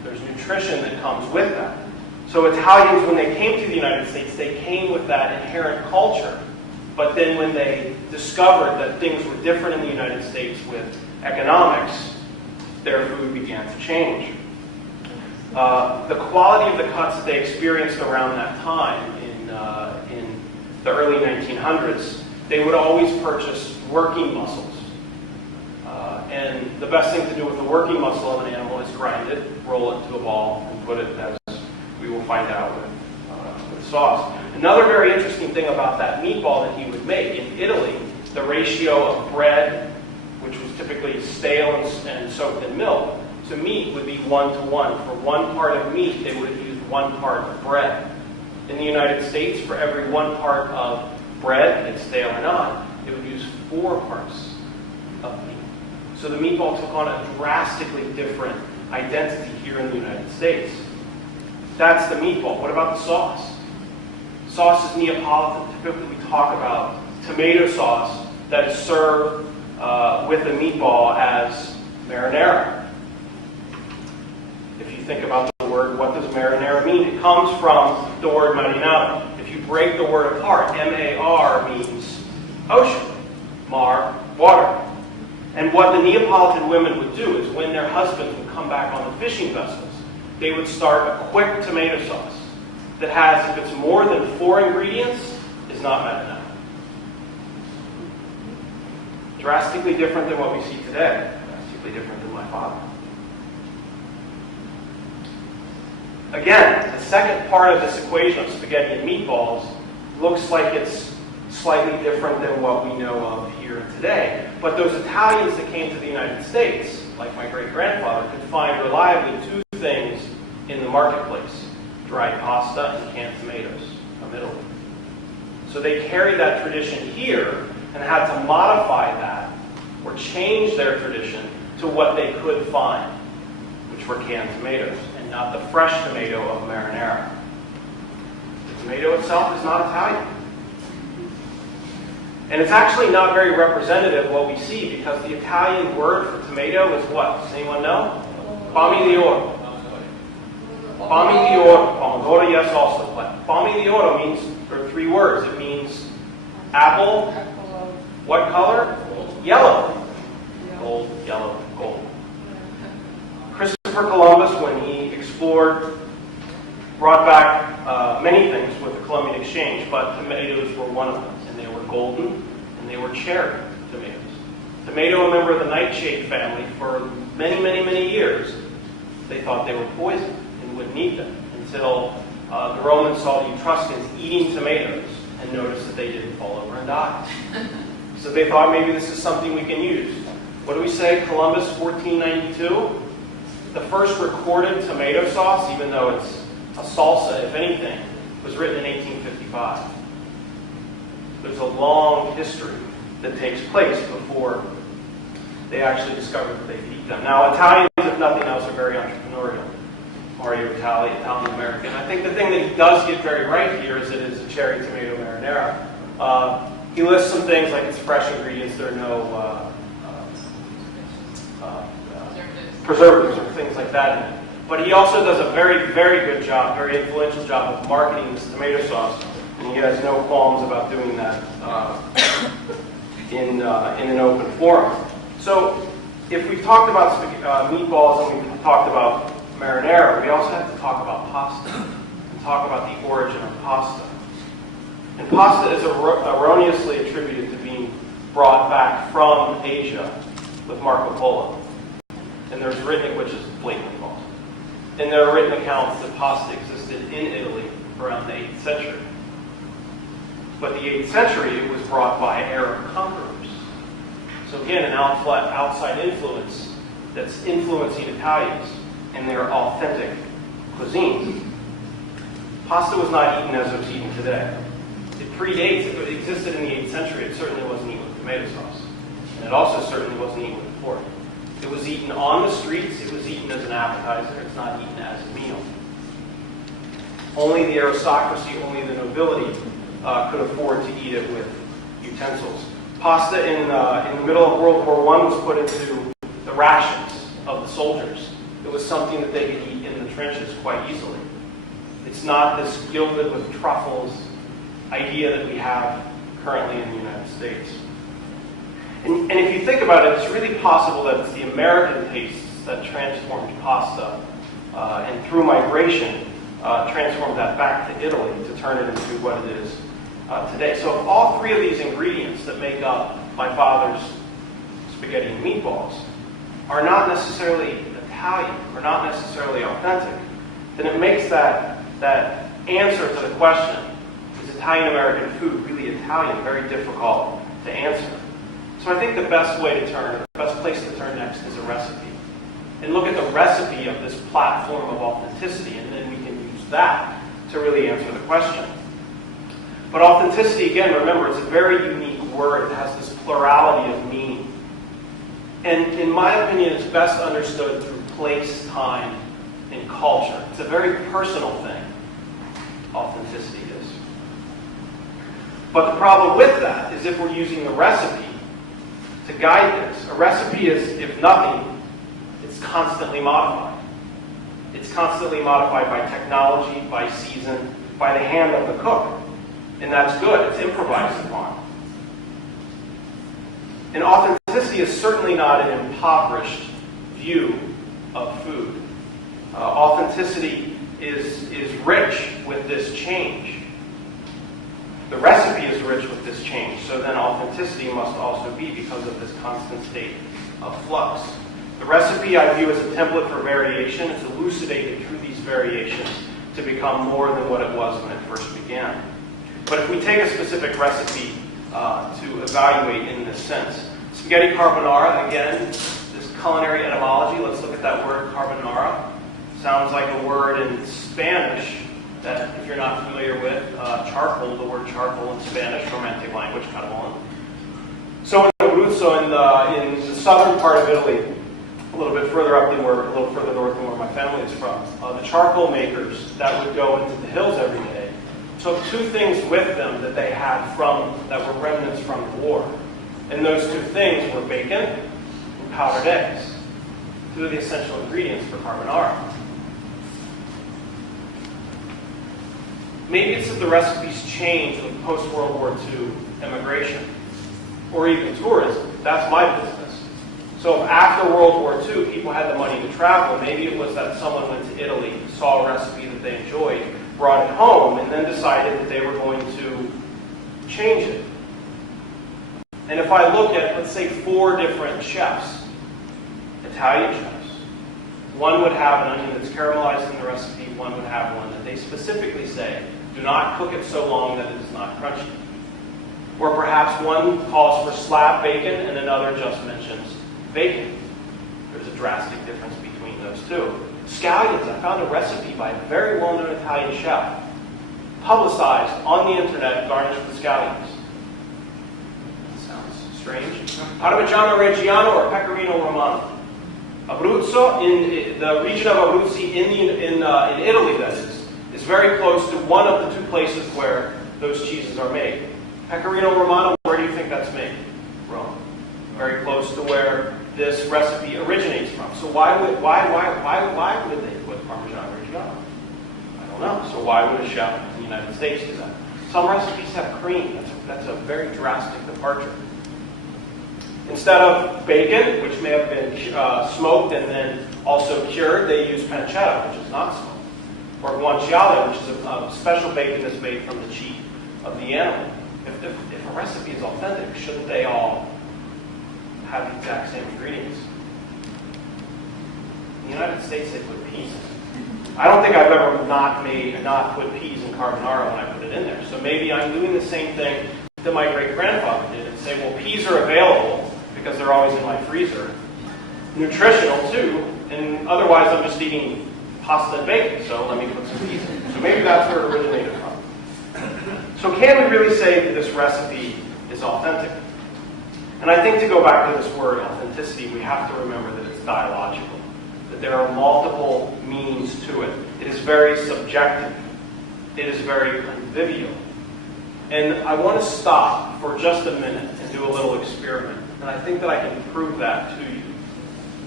There's nutrition that comes with that. So Italians, when they came to the United States, they came with that inherent culture. But then when they discovered that things were different in the United States with economics, their food began to change. The quality of the cuts that they experienced around that time in the early 1900s, they would always purchase working muscles. And the best thing to do with the working muscle of an animal is grind it, roll it into a ball, and put it, as we will find out, with sauce. Another very interesting thing about that meatball that he would make in Italy, the ratio of bread, which was typically stale and soaked in milk, to meat would be 1-to-1. For 1 part of meat, they would have used 1 part of bread. In the United States, for every 1 part of bread, it's stale or not, they would use 4 parts of meat. So the meatball took on a drastically different identity here in the United States. That's the meatball. What about the sauce? Sauce is Neapolitan. Typically we talk about tomato sauce that is served with the meatball as marinara. If you think about the word, what does marinara mean? It comes from the word marinara. If you break the word apart, M-A-R means ocean, mar, water. And what the Neapolitan women would do is when their husbands would come back on the fishing vessels, they would start a quick tomato sauce that has, if it's more than 4 ingredients, is not marinara. Drastically different than what we see today. Drastically different than my father. Again, the second part of this equation of spaghetti and meatballs looks like it's slightly different than what we know of here today. But those Italians that came to the United States, like my great-grandfather, could find reliably 2 things in the marketplace: dried pasta and canned tomatoes from Italy. So they carried that tradition here and had to modify that or change their tradition to what they could find, which were canned tomatoes and not the fresh tomato of marinara. The tomato itself is not Italian. And it's actually not very representative of what we see, because the Italian word for tomato is what? Does anyone know? Pommi di oro. Pommi di oro. Pomodoro, yes, also. But pommi di oro means, there are 3 words. It means apple. What color? Yellow. Gold, yellow, gold. Christopher Columbus, when he explored, brought back many things with the Columbian Exchange, but tomatoes were one of them. And they were golden, and they were cherry tomatoes. Tomato, a member of the nightshade family, for many, many, many years, they thought they were poison and wouldn't eat them, until the Romans saw the Etruscans eating tomatoes and noticed that they didn't fall over and die. So they thought maybe this is something we can use. What do we say? Columbus, 1492? The first recorded tomato sauce, even though it's a salsa, if anything, was written in 1855. There's a long history that takes place before they actually discovered that they could eat them. Now, Italians, if nothing else, are very entrepreneurial. Mario Italian American. I think the thing that he does get very right here is that it is a cherry tomato marinara. He lists some things like it's fresh ingredients. There are no preservatives or things like that in it. But he also does a very, very good job, very influential job of marketing this tomato sauce. And he has no qualms about doing that in an open forum. So if we've talked about meatballs and we've talked about marinara, we also have to talk about pasta and talk about the origin of pasta. And pasta is erroneously attributed to being brought back from Asia with Marco Polo. And there's written, which is blatantly false. And there are written accounts that pasta existed in Italy around the 8th century. But the 8th century, it was brought by Arab conquerors. So again, an outside influence that's influencing Italians in their authentic cuisine. Pasta was not eaten as it was eaten today. It predates, it existed in the 8th century. It certainly wasn't eaten with tomato sauce. And it also certainly wasn't eaten with pork. It was eaten on the streets. It was eaten as an appetizer. It's not eaten as a meal. Only the aristocracy, only the nobility could afford to eat it with utensils. Pasta in the middle of World War I was put into the rations of the soldiers. It was something that they could eat in the trenches quite easily. It's not this gilded with truffles idea that we have currently in the United States. And if you think about it, it's really possible that it's the American tastes that transformed pasta and through migration transformed that back to Italy to turn it into what it is today. So if all three of these ingredients that make up my father's spaghetti and meatballs are not necessarily Italian or not necessarily authentic, then it makes that answer to the question, is Italian-American food really Italian, very difficult to answer. So I think the best way to turn, the best place to turn next is a recipe. And look at the recipe of this platform of authenticity, and then we can use that to really answer the question. But authenticity, again, remember, it's a very unique word. It has this plurality of meaning. And in my opinion, it's best understood through place, time, and culture. It's a very personal thing, authenticity is. But the problem with that is if we're using a recipe to guide this, a recipe is, if nothing, it's constantly modified. It's constantly modified by technology, by season, by the hand of the cook. And that's good. It's improvised upon. And authenticity is certainly not an impoverished view of food. Authenticity is rich with this change. The recipe is rich with this change, so then authenticity must also be because of this constant state of flux. The recipe I view as a template for variation. It's elucidated through these variations to become more than what it was when it first began. But if we take a specific recipe to evaluate in this sense, spaghetti carbonara, again, this culinary etymology, let's look at that word carbonara. Sounds like a word in Spanish that, if you're not familiar with, charcoal, the word charcoal in Spanish, romantic language, carbon. So in Abruzzo, in the southern part of Italy, a little bit further up than a little further north than where my family is from, the charcoal makers that would go into the hills every day took two things with them that they had that were remnants from the war. And those two things were bacon and powdered eggs. Two of the essential ingredients for carbonara. Maybe it's that the recipes changed with post-World War II immigration, or even tourism. That's my business. So if after World War II people had the money to travel, maybe it was that someone went to Italy, saw a recipe that they enjoyed, brought it home, and then decided that they were going to change it. And if I look at, let's say, 4 different chefs, Italian chefs, one would have an onion that's caramelized in the recipe, one would have one that they specifically say, do not cook it so long that it is not crunchy. Or perhaps one calls for slab bacon and another just mentions bacon. There's a drastic difference between those two. Scallions, I found a recipe by a very well-known Italian chef, publicized on the internet, garnished with scallions. That sounds strange. Parmigiano Reggiano or Pecorino Romano. Abruzzo, in the region of Abruzzo in Italy, that is very close to one of the 2 places where those cheeses are made. Pecorino Romano, where do you think that's made? Rome. Very close to where this recipe originates from. So why would they put Parmigiano Reggiano? I don't know. So why would a chef in the United States do that? Some recipes have cream. That's a very drastic departure. Instead of bacon, which may have been smoked and then also cured, they use pancetta, which is not smoked. Or guanciale, which is a special bacon that's made from the cheek of the animal. If a recipe is authentic, shouldn't they all have the exact same ingredients? In the United States, they put peas. I don't think I've ever not put peas in carbonara when I put it in there. So maybe I'm doing the same thing that my great-grandfather did and say, well, peas are available because they're always in my freezer. Nutritional, too, and otherwise I'm just eating pasta and bacon, so let me put some peas in. So maybe that's where it originated from. So can we really say that this recipe is authentic? And I think to go back to this word, authenticity, we have to remember that it's dialogical, that there are multiple meanings to it. It is very subjective. It is very convivial. And I want to stop for just a minute and do a little experiment. And I think that I can prove that to you.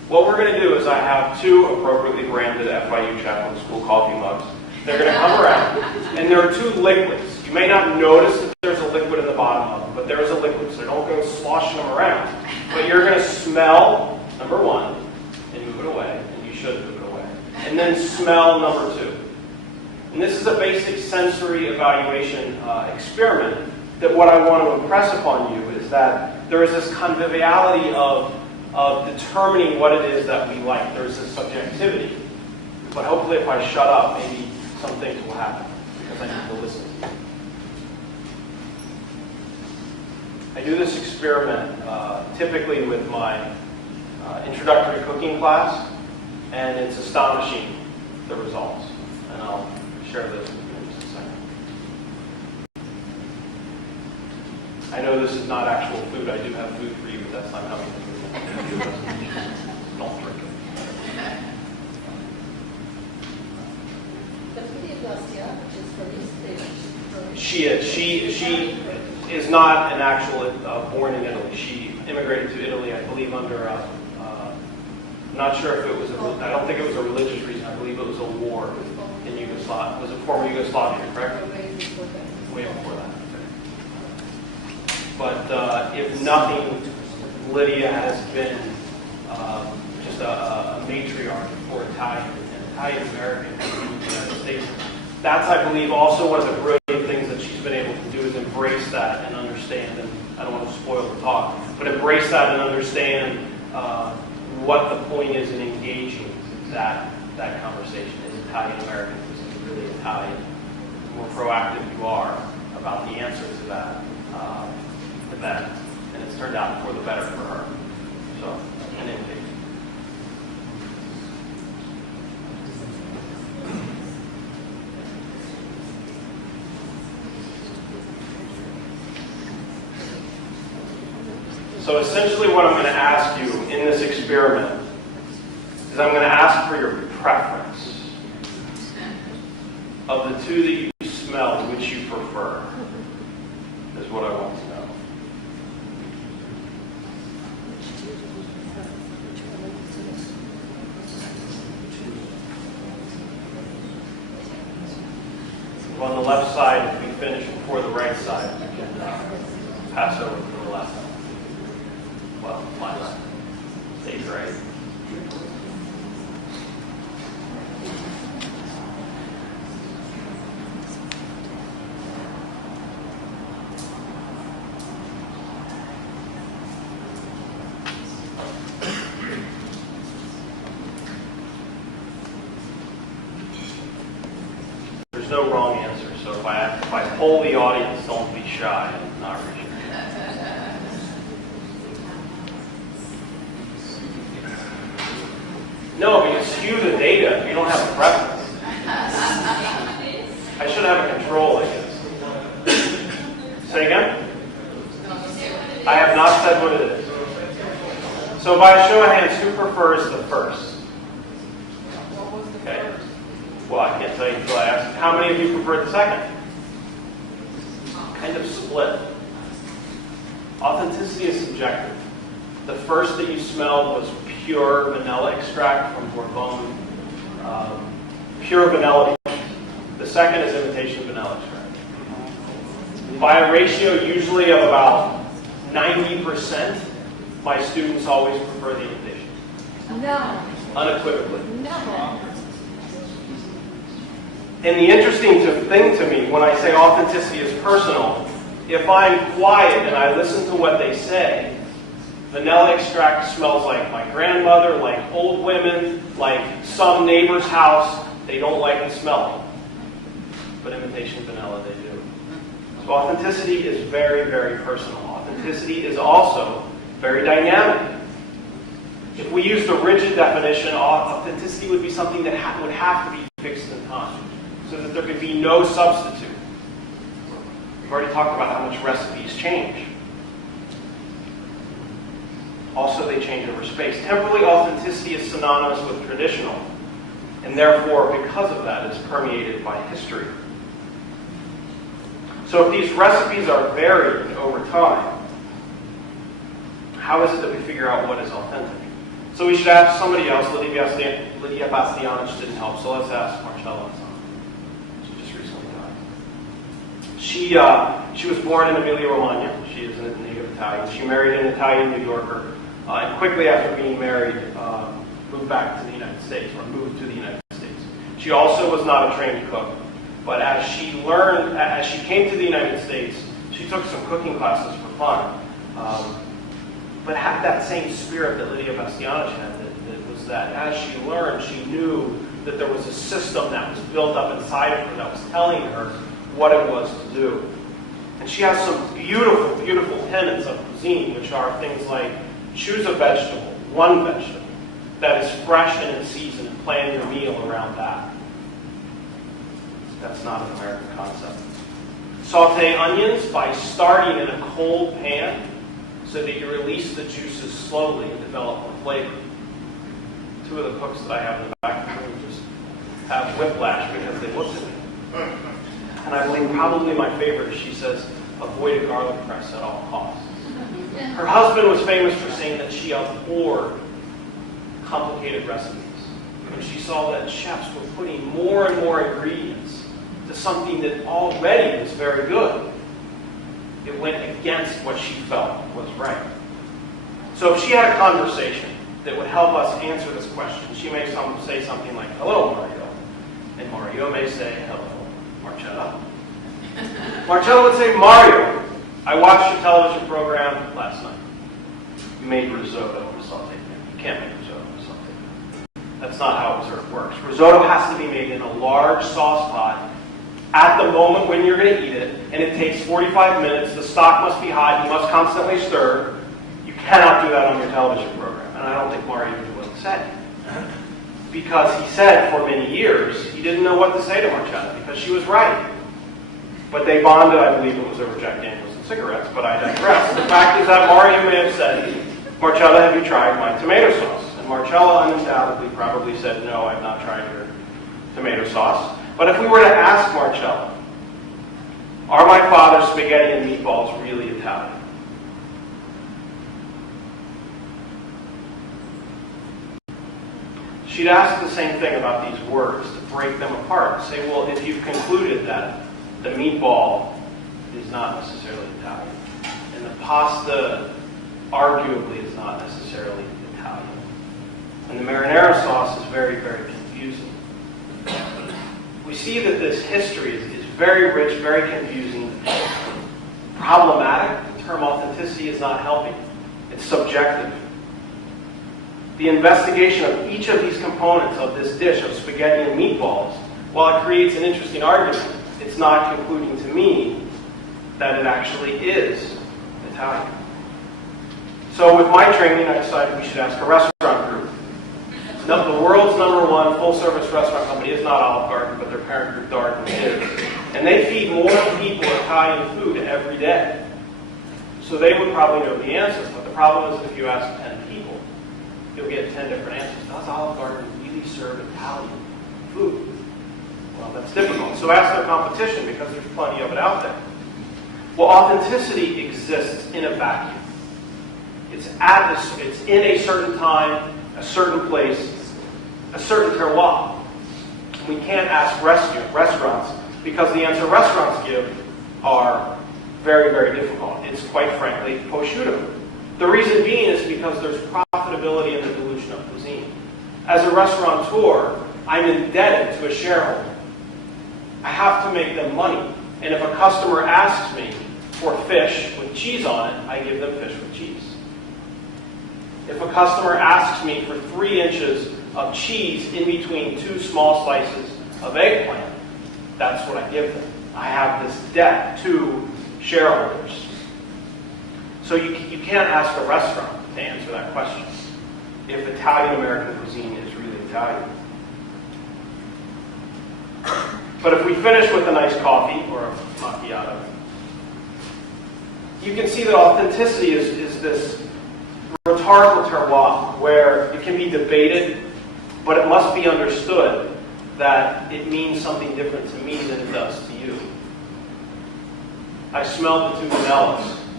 What we're going to do is I have 2 appropriately branded FIU Chaplain School coffee mugs. They're going to come around, and there are 2 liquids. You may not notice that there's a liquid in the bottom of them, but there is a liquid, so don't go sloshing them around. But you're going to smell number 1 and move it away, and you should move it away. And then smell number 2. And this is a basic sensory evaluation experiment that what I want to impress upon you is that there is this conviviality of determining what it is that we like. There's this subjectivity. But hopefully if I shut up, maybe some things will happen because I need to listen. I do this experiment typically with my introductory cooking class, and it's astonishing, the results. And I'll share those with you in just a second. I know this is not actual food. I do have food for you, but that's not how we do it. Don't drink it. She is not an actual born in Italy. She immigrated to Italy, I believe, under I'm not sure if it was I don't think it was a religious reason. I believe it was a war in Yugoslavia. It was a former Yugoslavia, correct? Way before that. But if nothing, Lydia has been just a matriarch for Italian American in the United States. That's, I believe, also one of the brilliant things that she's been able to do is embrace that and understand, and I don't want to spoil the talk, but embrace that and understand what the point is in engaging that conversation. Is Italian American, is it really Italian? The more proactive you are about the answer to that, the better. And it's turned out for the better for her. So, an intake. So essentially what I'm going to ask you in this experiment is I'm going to ask for your preference. Of the 2 that you smell, which you prefer, is what I want to know. On the left side, if we finish before the right side, you can pass over to the left. Well, my left. Stage right. There's no wrong answer, so if I poll the audience, don't be shy and not raise your hand. No, because skew the data if you don't have a preference. I should have a control, I guess. Say again? I have not said what it is. So by a show of hands, who prefers the first? Okay. Well, I can't tell you until I ask. How many of you prefer the second? Kind of split. Authenticity is subjective. The first that you smelled was pure vanilla extract from Bourbon. Pure vanilla. The second is imitation vanilla extract. By a ratio usually of about 90%, my students always prefer the imitation. No. Unequivocally. No. And the interesting thing to me when I say authenticity is personal, if I'm quiet and I listen to what they say, vanilla extract smells like my grandmother, like old women, like some neighbor's house. They don't like the smell. But imitation vanilla, they do. So authenticity is very, very personal. Authenticity is also very dynamic. If we use the rigid definition, authenticity would be something that would have to be fixed in time, so that there could be no substitute. We've already talked about how much recipes change. Also, they change over space. Temporally, authenticity is synonymous with traditional, and therefore, because of that, it's permeated by history. So if these recipes are varied over time, how is it that we figure out what is authentic? So we should ask somebody else. Lydia Bastianich didn't help, so let's ask Marcella. She just recently died. She was born in Emilia-Romagna. She is a native Italian. She married an Italian New Yorker, and quickly after being married, moved back to the United States, or moved to the United States. She also was not a trained cook, but as she came to the United States, she took some cooking classes for fun, but had that same spirit that Lydia Bastianich had, that was that as she learned, she knew that there was a system that was built up inside of her that was telling her what it was to do. And she has some beautiful, beautiful tenets of cuisine, which are things like choose a vegetable, one vegetable, that is fresh and in season, and plan your meal around that. That's not an American concept. Saute onions by starting in a cold pan so that you release the juices slowly and develop more flavor. Two of the cooks that I have in the back of the room just have whiplash because they looked at me. And I believe probably my favorite, she says, avoid a garlic press at all costs. Her husband was famous for saying that she abhorred complicated recipes. When she saw that chefs were putting more and more ingredients to something that already was very good, it went against what she felt was right. So if she had a conversation that would help us answer this question, she may say something like, hello, Mario. And Mario may say, hello, Marcella. Marcella would say, Mario, I watched your television program last night. You made risotto or sauteed. You can't make risotto or sauteed. That's not how it works. Risotto has to be made in a large sauce pot at the moment when you're going to eat it, and it takes 45 minutes. The stock must be hot. You must constantly stir. You cannot do that on your television program. And I don't think Mario knew what to say. Because he said for many years, he didn't know what to say to Marcella because she was right. But they bonded, I believe it was over Jack Daniels and cigarettes, but I digress. The fact is that Mario may have said, Marcella, have you tried my tomato sauce? And Marcella undoubtedly probably said, no, I've not tried your tomato sauce. But if we were to ask Marcella, are my father's spaghetti and meatballs really Italian? She'd ask the same thing about these words, to break them apart. Say, well, if you've concluded that the meatball is not necessarily Italian, and the pasta arguably is not necessarily Italian, and the marinara sauce is very, very confusing. We see that this history is very rich, very confusing, problematic. The term authenticity is not helping. It's subjective. The investigation of each of these components of this dish of spaghetti and meatballs, while it creates an interesting argument, it's not concluding to me that it actually is Italian. So with my training, I decided we should ask a restaurant group. Now, the world's #1 full-service restaurant company is not Olive Garden, but their parent group, Darden, is. And they feed more people Italian food every day. So they would probably know the answers, but the problem is if you ask 10 people, you'll get 10 different answers. Does Olive Garden really serve Italian food? Well, that's difficult. So ask their competition because there's plenty of it out there. Well, authenticity exists in a vacuum. It's in a certain time, a certain place, a certain terroir. We can't ask restaurants because the answer restaurants give are very, very difficult. It's quite frankly Fauxciutto. The reason being is because there's profitability in the dilution of cuisine. As a restaurateur, I'm indebted to a shareholder. I have to make them money. And if a customer asks me for fish with cheese on it, I give them fish with cheese. If a customer asks me for 3 inches of cheese in between 2 small slices of eggplant, that's what I give them. I have this debt to shareholders. So you can't ask a restaurant to answer that question if Italian-American cuisine is really Italian. But if we finish with a nice coffee or a macchiato, you can see that authenticity is this rhetorical terroir where it can be debated, but it must be understood that it means something different to me than it does to you. I smelled the 2 vanillas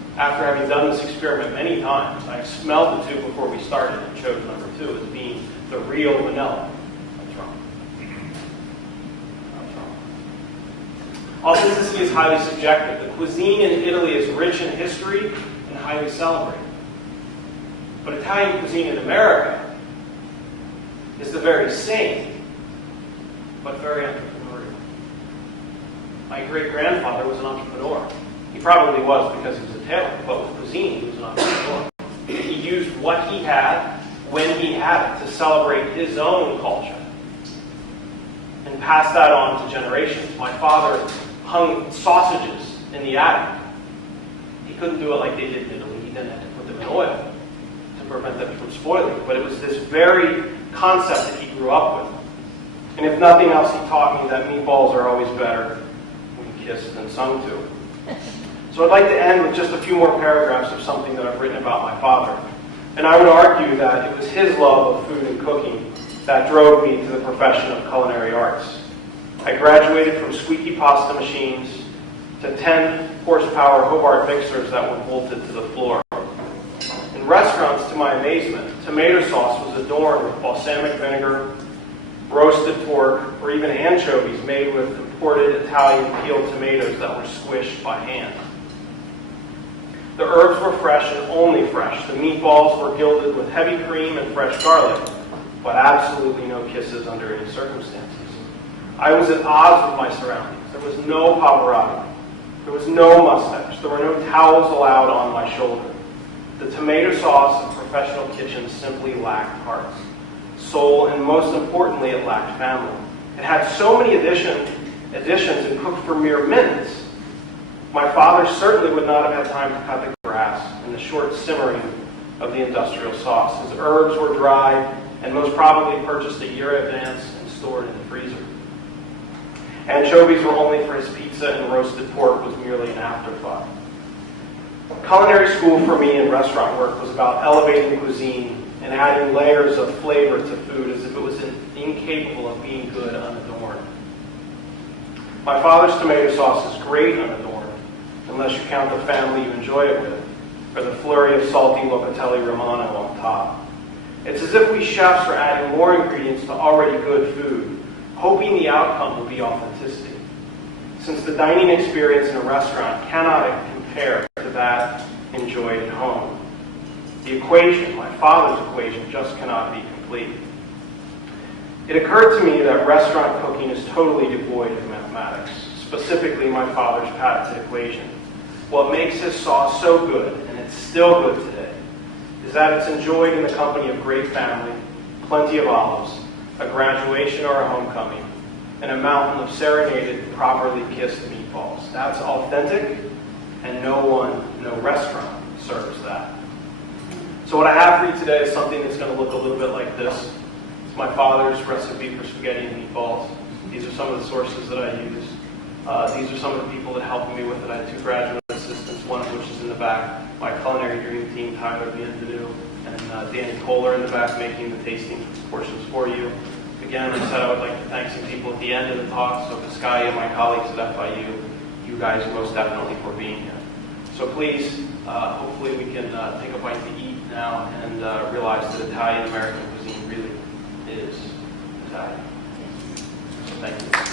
after having done this experiment many times, I smelled the two before we started and chose number 2 as being the real vanilla. That's wrong. That's wrong. Authenticity is highly subjective. The cuisine in Italy is rich in history and highly celebrated. But Italian cuisine in America is the very same, but very entrepreneurial. My great-grandfather was an entrepreneur. He probably was because he was a tailor, but with cuisine, he was an entrepreneur. He used what he had, when he had it, to celebrate his own culture and pass that on to generations. My father hung sausages in the attic. He couldn't do it like they did in Italy. He didn't have to put them in oil to prevent them from spoiling. But it was this very concept that he grew up with. And if nothing else, he taught me that meatballs are always better when kissed than sung to. So I'd like to end with just a few more paragraphs of something that I've written about my father. And I would argue that it was his love of food and cooking that drove me to the profession of culinary arts. I graduated from squeaky pasta machines to 10-horsepower Hobart mixers that were bolted to the floor. In restaurants, to my amazement, tomato sauce was adorned with balsamic vinegar, roasted pork, or even anchovies made with imported Italian peeled tomatoes that were squished by hand. The herbs were fresh and only fresh. The meatballs were gilded with heavy cream and fresh garlic, but absolutely no kisses under any circumstances. I was at odds with my surroundings. There was no Pavarotti. There was no mustache. There were no towels allowed on my shoulder. The tomato sauce of professional kitchens simply lacked hearts, soul, and most importantly, it lacked family. It had so many additions and cooked for mere minutes. My father certainly would not have had time to cut the grass and the short simmering of the industrial sauce. His herbs were dry and most probably purchased a year in advance and stored in the freezer. Anchovies were only for his pizza, and roasted pork was merely an afterthought. Culinary school for me in restaurant work was about elevating cuisine and adding layers of flavor to food as if it was incapable of being good unadorned. My father's tomato sauce is great unadorned, unless you count the family you enjoy it with, or the flurry of salty locatelli romano on top. It's as if we chefs are adding more ingredients to already good food, hoping the outcome will be authenticity. Since the dining experience in a restaurant cannot compare to that enjoyed at home. The equation, my father's equation, just cannot be complete. It occurred to me that restaurant cooking is totally devoid of mathematics, specifically my father's patented equation. What makes his sauce so good, and it's still good today, is that it's enjoyed in the company of great family, plenty of olives, a graduation or a homecoming, and a mountain of serenaded, properly kissed meatballs. That's authentic, and no restaurant serves that. So what I have for you today is something that's going to look a little bit like this. It's my father's recipe for spaghetti and meatballs. These are some of the sources that I use. These are some of the people that helped me with it. I had 2 graduate assistants, one of which is in the back. My culinary dream team, Tyler Bienvenu, and Danny Kohler in the back making the tasting portions for you. Again, I said I would like to thank some people at the end of the talk. So Piscaya and my colleagues at FIU, you guys most definitely for being here. So please, hopefully we can take a bite to eat now and realize that Italian-American cuisine really is Italian. So thank you.